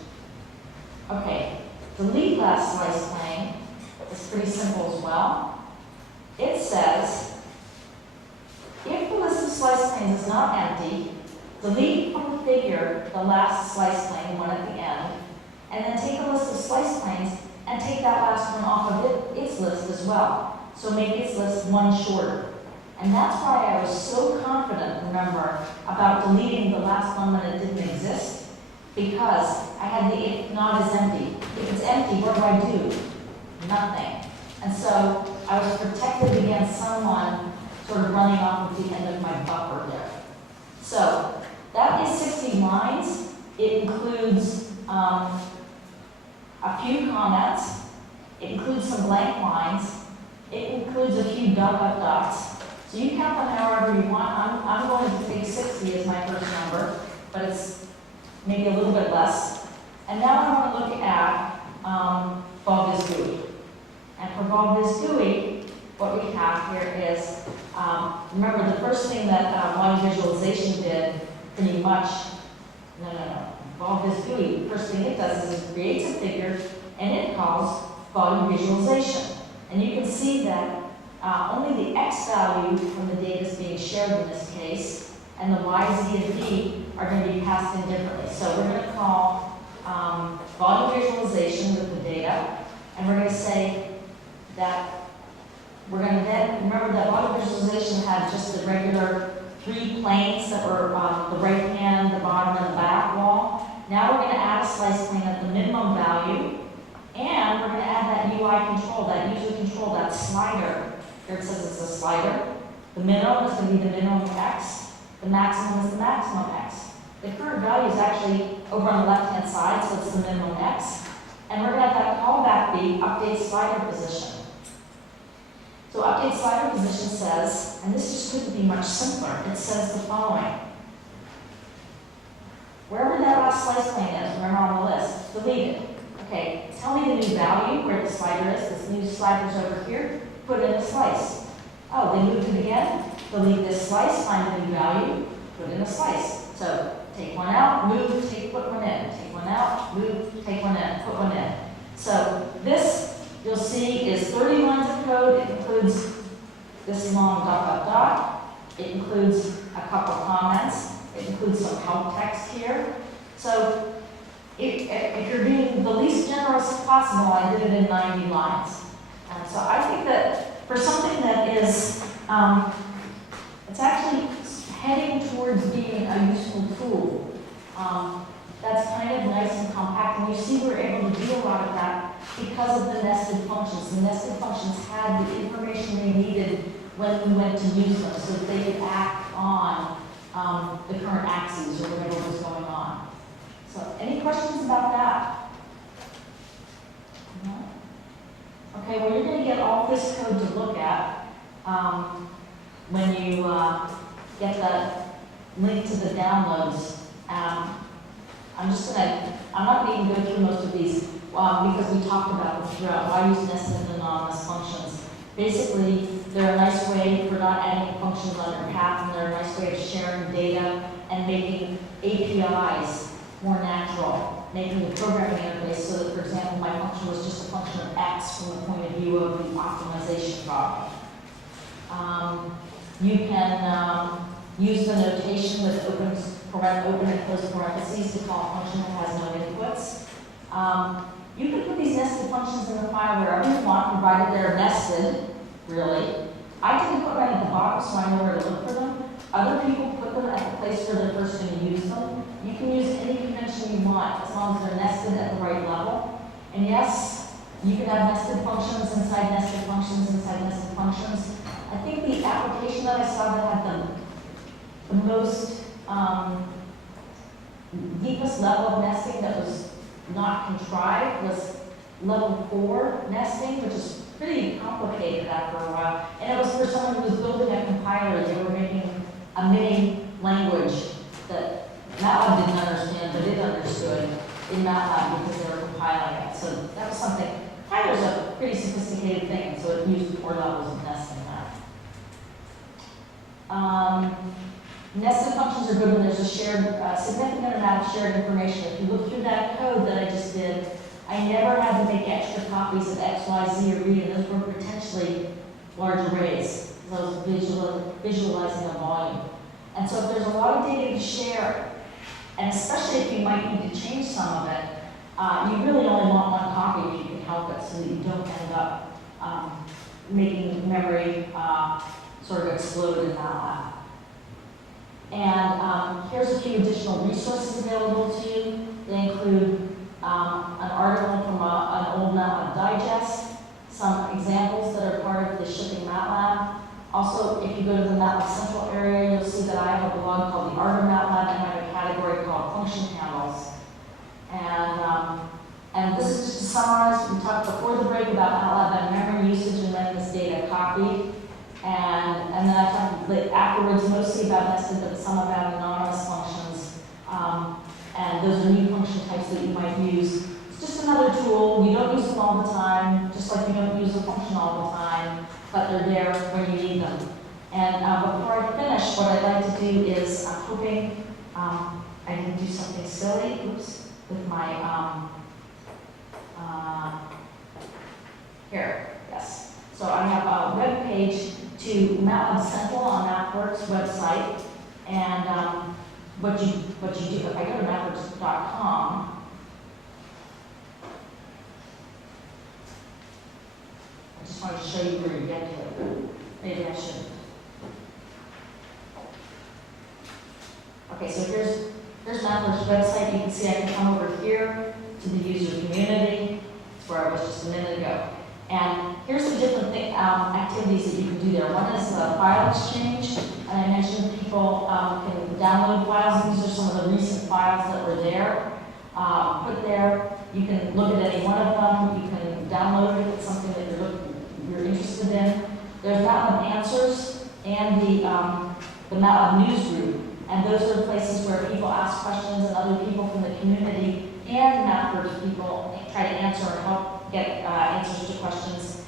Okay, delete that slice plane. It's pretty simple as well. It says, if the list of slice planes is not empty, delete from the figure the last slice plane, one at the end, and then take a list of slice planes and take that last one off of its list as well. So make its list one shorter. And that's why I was so confident, remember, about deleting the last one when it didn't exist, because I had the if not is empty. If it's empty, what do I do? Nothing. And so I was protected against someone sort of running off at the end of my buffer there. So that is 60 lines. It includes a few comments. It includes some blank lines. It includes a few dot. So you count them however you want. I'm going to take 60 as my first number, but it's maybe a little bit less. And now I want to look at Bob is GUI. And for Bob is GUI, what we have here is, remember the first thing that Volume Visualization did pretty much, Bob is GUI, first thing it does is it creates a figure and it calls volume visualization. And you can see that only the X value from the data is being shared in this case, and the Y, Z, and D are going to be passed in differently. So we're going to call volume visualization with the data, and we're going to say that we're going to then, remember that volume visualization had just the regular 3 planes that were on the right hand, the bottom, and the back wall. Now we're going to add a slice plane at the minimum value, and we're going to add that UI control, that user control, that slider. Here it says it's a slider. The minimum is going to be the minimum X. The maximum is the maximum X. The current value is actually over on the left-hand side, so it's the minimum X. And we're going to have that callback be update slider position. So update slider position says, and this just couldn't be much simpler, it says the following. Wherever that last slice plane is, remember on the list, delete it. Okay, tell me the new value, where the slider is. This new slider's over here. Put in a slice. Oh, they moved it again. Delete this slice, find the new value, put in a slice. So take one out, move, put one in. Take one out, move, take one in, put one in. So this, you'll see, is 30 lines of code. It includes this long ... It includes a couple comments. It includes some help text here. So if you're being the least generous possible, I did it in 90 lines. And so I think that for something that is, it's actually heading towards being a useful tool. That's kind of nice and compact, and you see we're able to do a lot of that because of the nested functions. The nested functions had the information they needed when we went to use them, so that they could act on the current axes or whatever was going on. So, any questions about that? No? Okay, well, you're going to get all this code to look at when you get the link to the downloads. I'm not going to go through most of these because we talked about them throughout. Why use nested and anonymous functions? Basically, they're a nice way for not adding functions on your path, and they're a nice way of sharing data and making APIs more natural, making the programming interface so that, for example, my function was just a function of X from the point of view of the optimization problem. You can use the notation with open and close parentheses to call a function that has no inputs. You can put these nested functions in the file wherever you want, provided they're nested, really. I didn't put right at the bottom, so I know where to look for them. Other people put them at the place where they're first going to use them. You can use any convention you want, as long as they're nested at the right level. And yes, you can have nested functions inside nested functions inside nested functions. I think the application that I saw that had the most deepest level of nesting that was not contrived was level 4 nesting, which is pretty complicated after a while. And it was for someone who was building a compiler. They were making a mini language that MATLAB didn't understand, but it understood in MATLAB because they were compiling it. So that was something. Compiler's a pretty sophisticated thing, so it used 4 levels of nesting there. Nested functions are good when there's a significant amount of shared information. If you look through that code that I just did, I never had to make extra copies of X, Y, Z, or read, and those were potentially large arrays. So I was visualizing a volume. And so if there's a lot of data to share, and especially if you might need to change some of it, you really only want one copy if you can help it, so that you don't end up making memory sort of explode in MATLAB. And here's a few additional resources available to you. They include an article from an old MATLAB digest, some examples that are part of the shipping MATLAB. Also, if you go to the MATLAB Central area, you'll see that I have a blog called The Art of MATLAB, and I have a category called Function Handles. And this is just to summarize. We talked before the break about MATLAB and memory usage and then this data copied. And then I talked like, afterwards mostly about nested, but some about anonymous functions. And those are new function types that you might use. It's just another tool. You don't use them all the time, just like you don't use a function all the time, but they're there when you need them. And before I finish, what I'd like to do is, I'm hoping I didn't do something silly, oops, with my, here, yes. So I have a web page to MATLAB Central on MathWorks website, and what you do, if I go to mathworks.com, I just wanted to show you where you get to it. Maybe I should. Okay, so here's MathWorks website. You can see I can come over here to the user community. It's where I was just a minute ago. And here's the different activities that you can do there. One is the file exchange, and I mentioned people can download files. These are some of the recent files that were there. Put there. You can look at any one of them. You can download it if it's something that you're interested in. There's MATLAB Answers and the MATLAB News Group. And those are places where people ask questions and other people from the community and MathWorks people try to answer and help get answers to questions.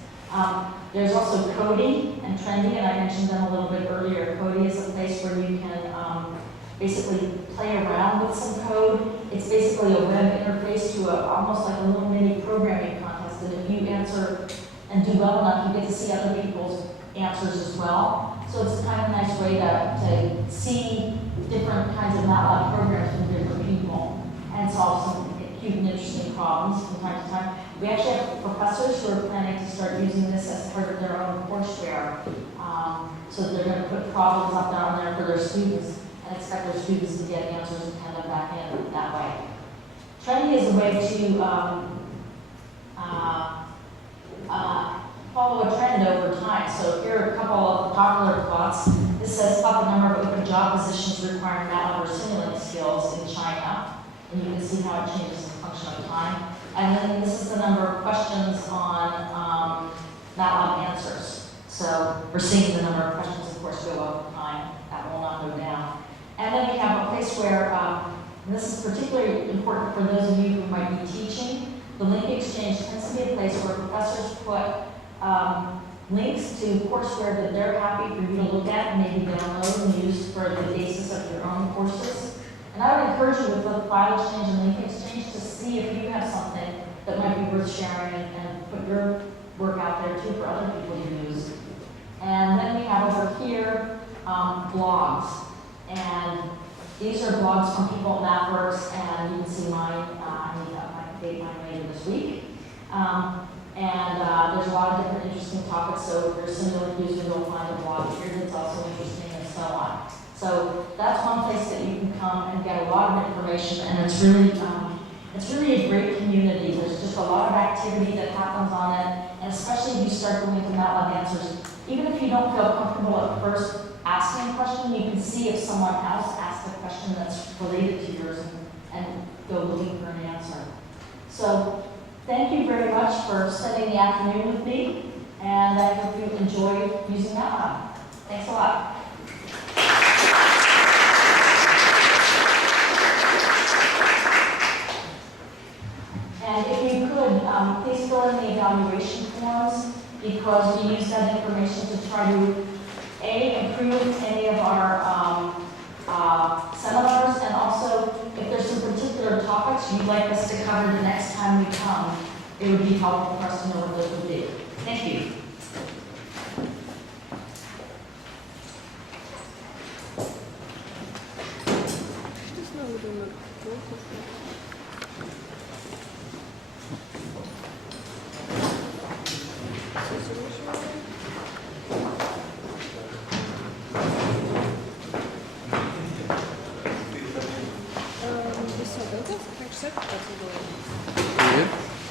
There's also Kodi and Trendy, and I mentioned them a little bit earlier. Kodi is a place where you can basically play around with some code. It's basically a web interface to almost like a little mini programming contest. And if you answer and do well enough, you get to see other people's answers as well. So it's kind of a nice way to see different kinds of MATLAB programs from different people and solve some cute and interesting problems from time to time. We actually have professors who are planning to start using this as part of their own courseware. So they're going to put problems up down there for their students and expect their students to get answers and hand them back in that way. Trendy is a way to follow a trend over time. So here are a couple of popular plots. This says plot the number of open job positions requiring MATLAB or Simulink skills in China. And you can see how it changes as a function of time. And then this is the number of questions on MATLAB answers. So we're seeing the number of questions, of course, go up with time. That will not go down. And then we have a place where, and this is particularly important for those of you who might be teaching, the link exchange tends to be a place where professors put links to courseware that they're happy for you to look at and maybe download and use for the basis of your own courses. And I would encourage you with both file exchange and link exchange to see if you have something that might be worth sharing and put your work out there too for other people to use. And then we have over here blogs. And these are blogs from people at MathWorks, and you can see mine. I might date mine later this week. And there's a lot of different interesting topics, so if you're a Simulink user, you'll find a blog here that's also interesting and so on. So that's one place that you can come and get a lot of information, and it's really a great community. There's just a lot of activity that happens on it, and especially if you start going into MATLAB Answers. Even if you don't feel comfortable at first asking a question, you can see if someone else asked a question that's related to yours and go looking for an answer. So thank you very much for spending the afternoon with me, and I hope you enjoy using MATLAB. Thanks a lot. And if you could, please fill in the evaluation forms, because we use that information to try to, A, improve any of our seminars, and also if there's some particular topics you'd like us to cover the next time we come, it would be helpful for us to know what those would be. Thank you. Привет.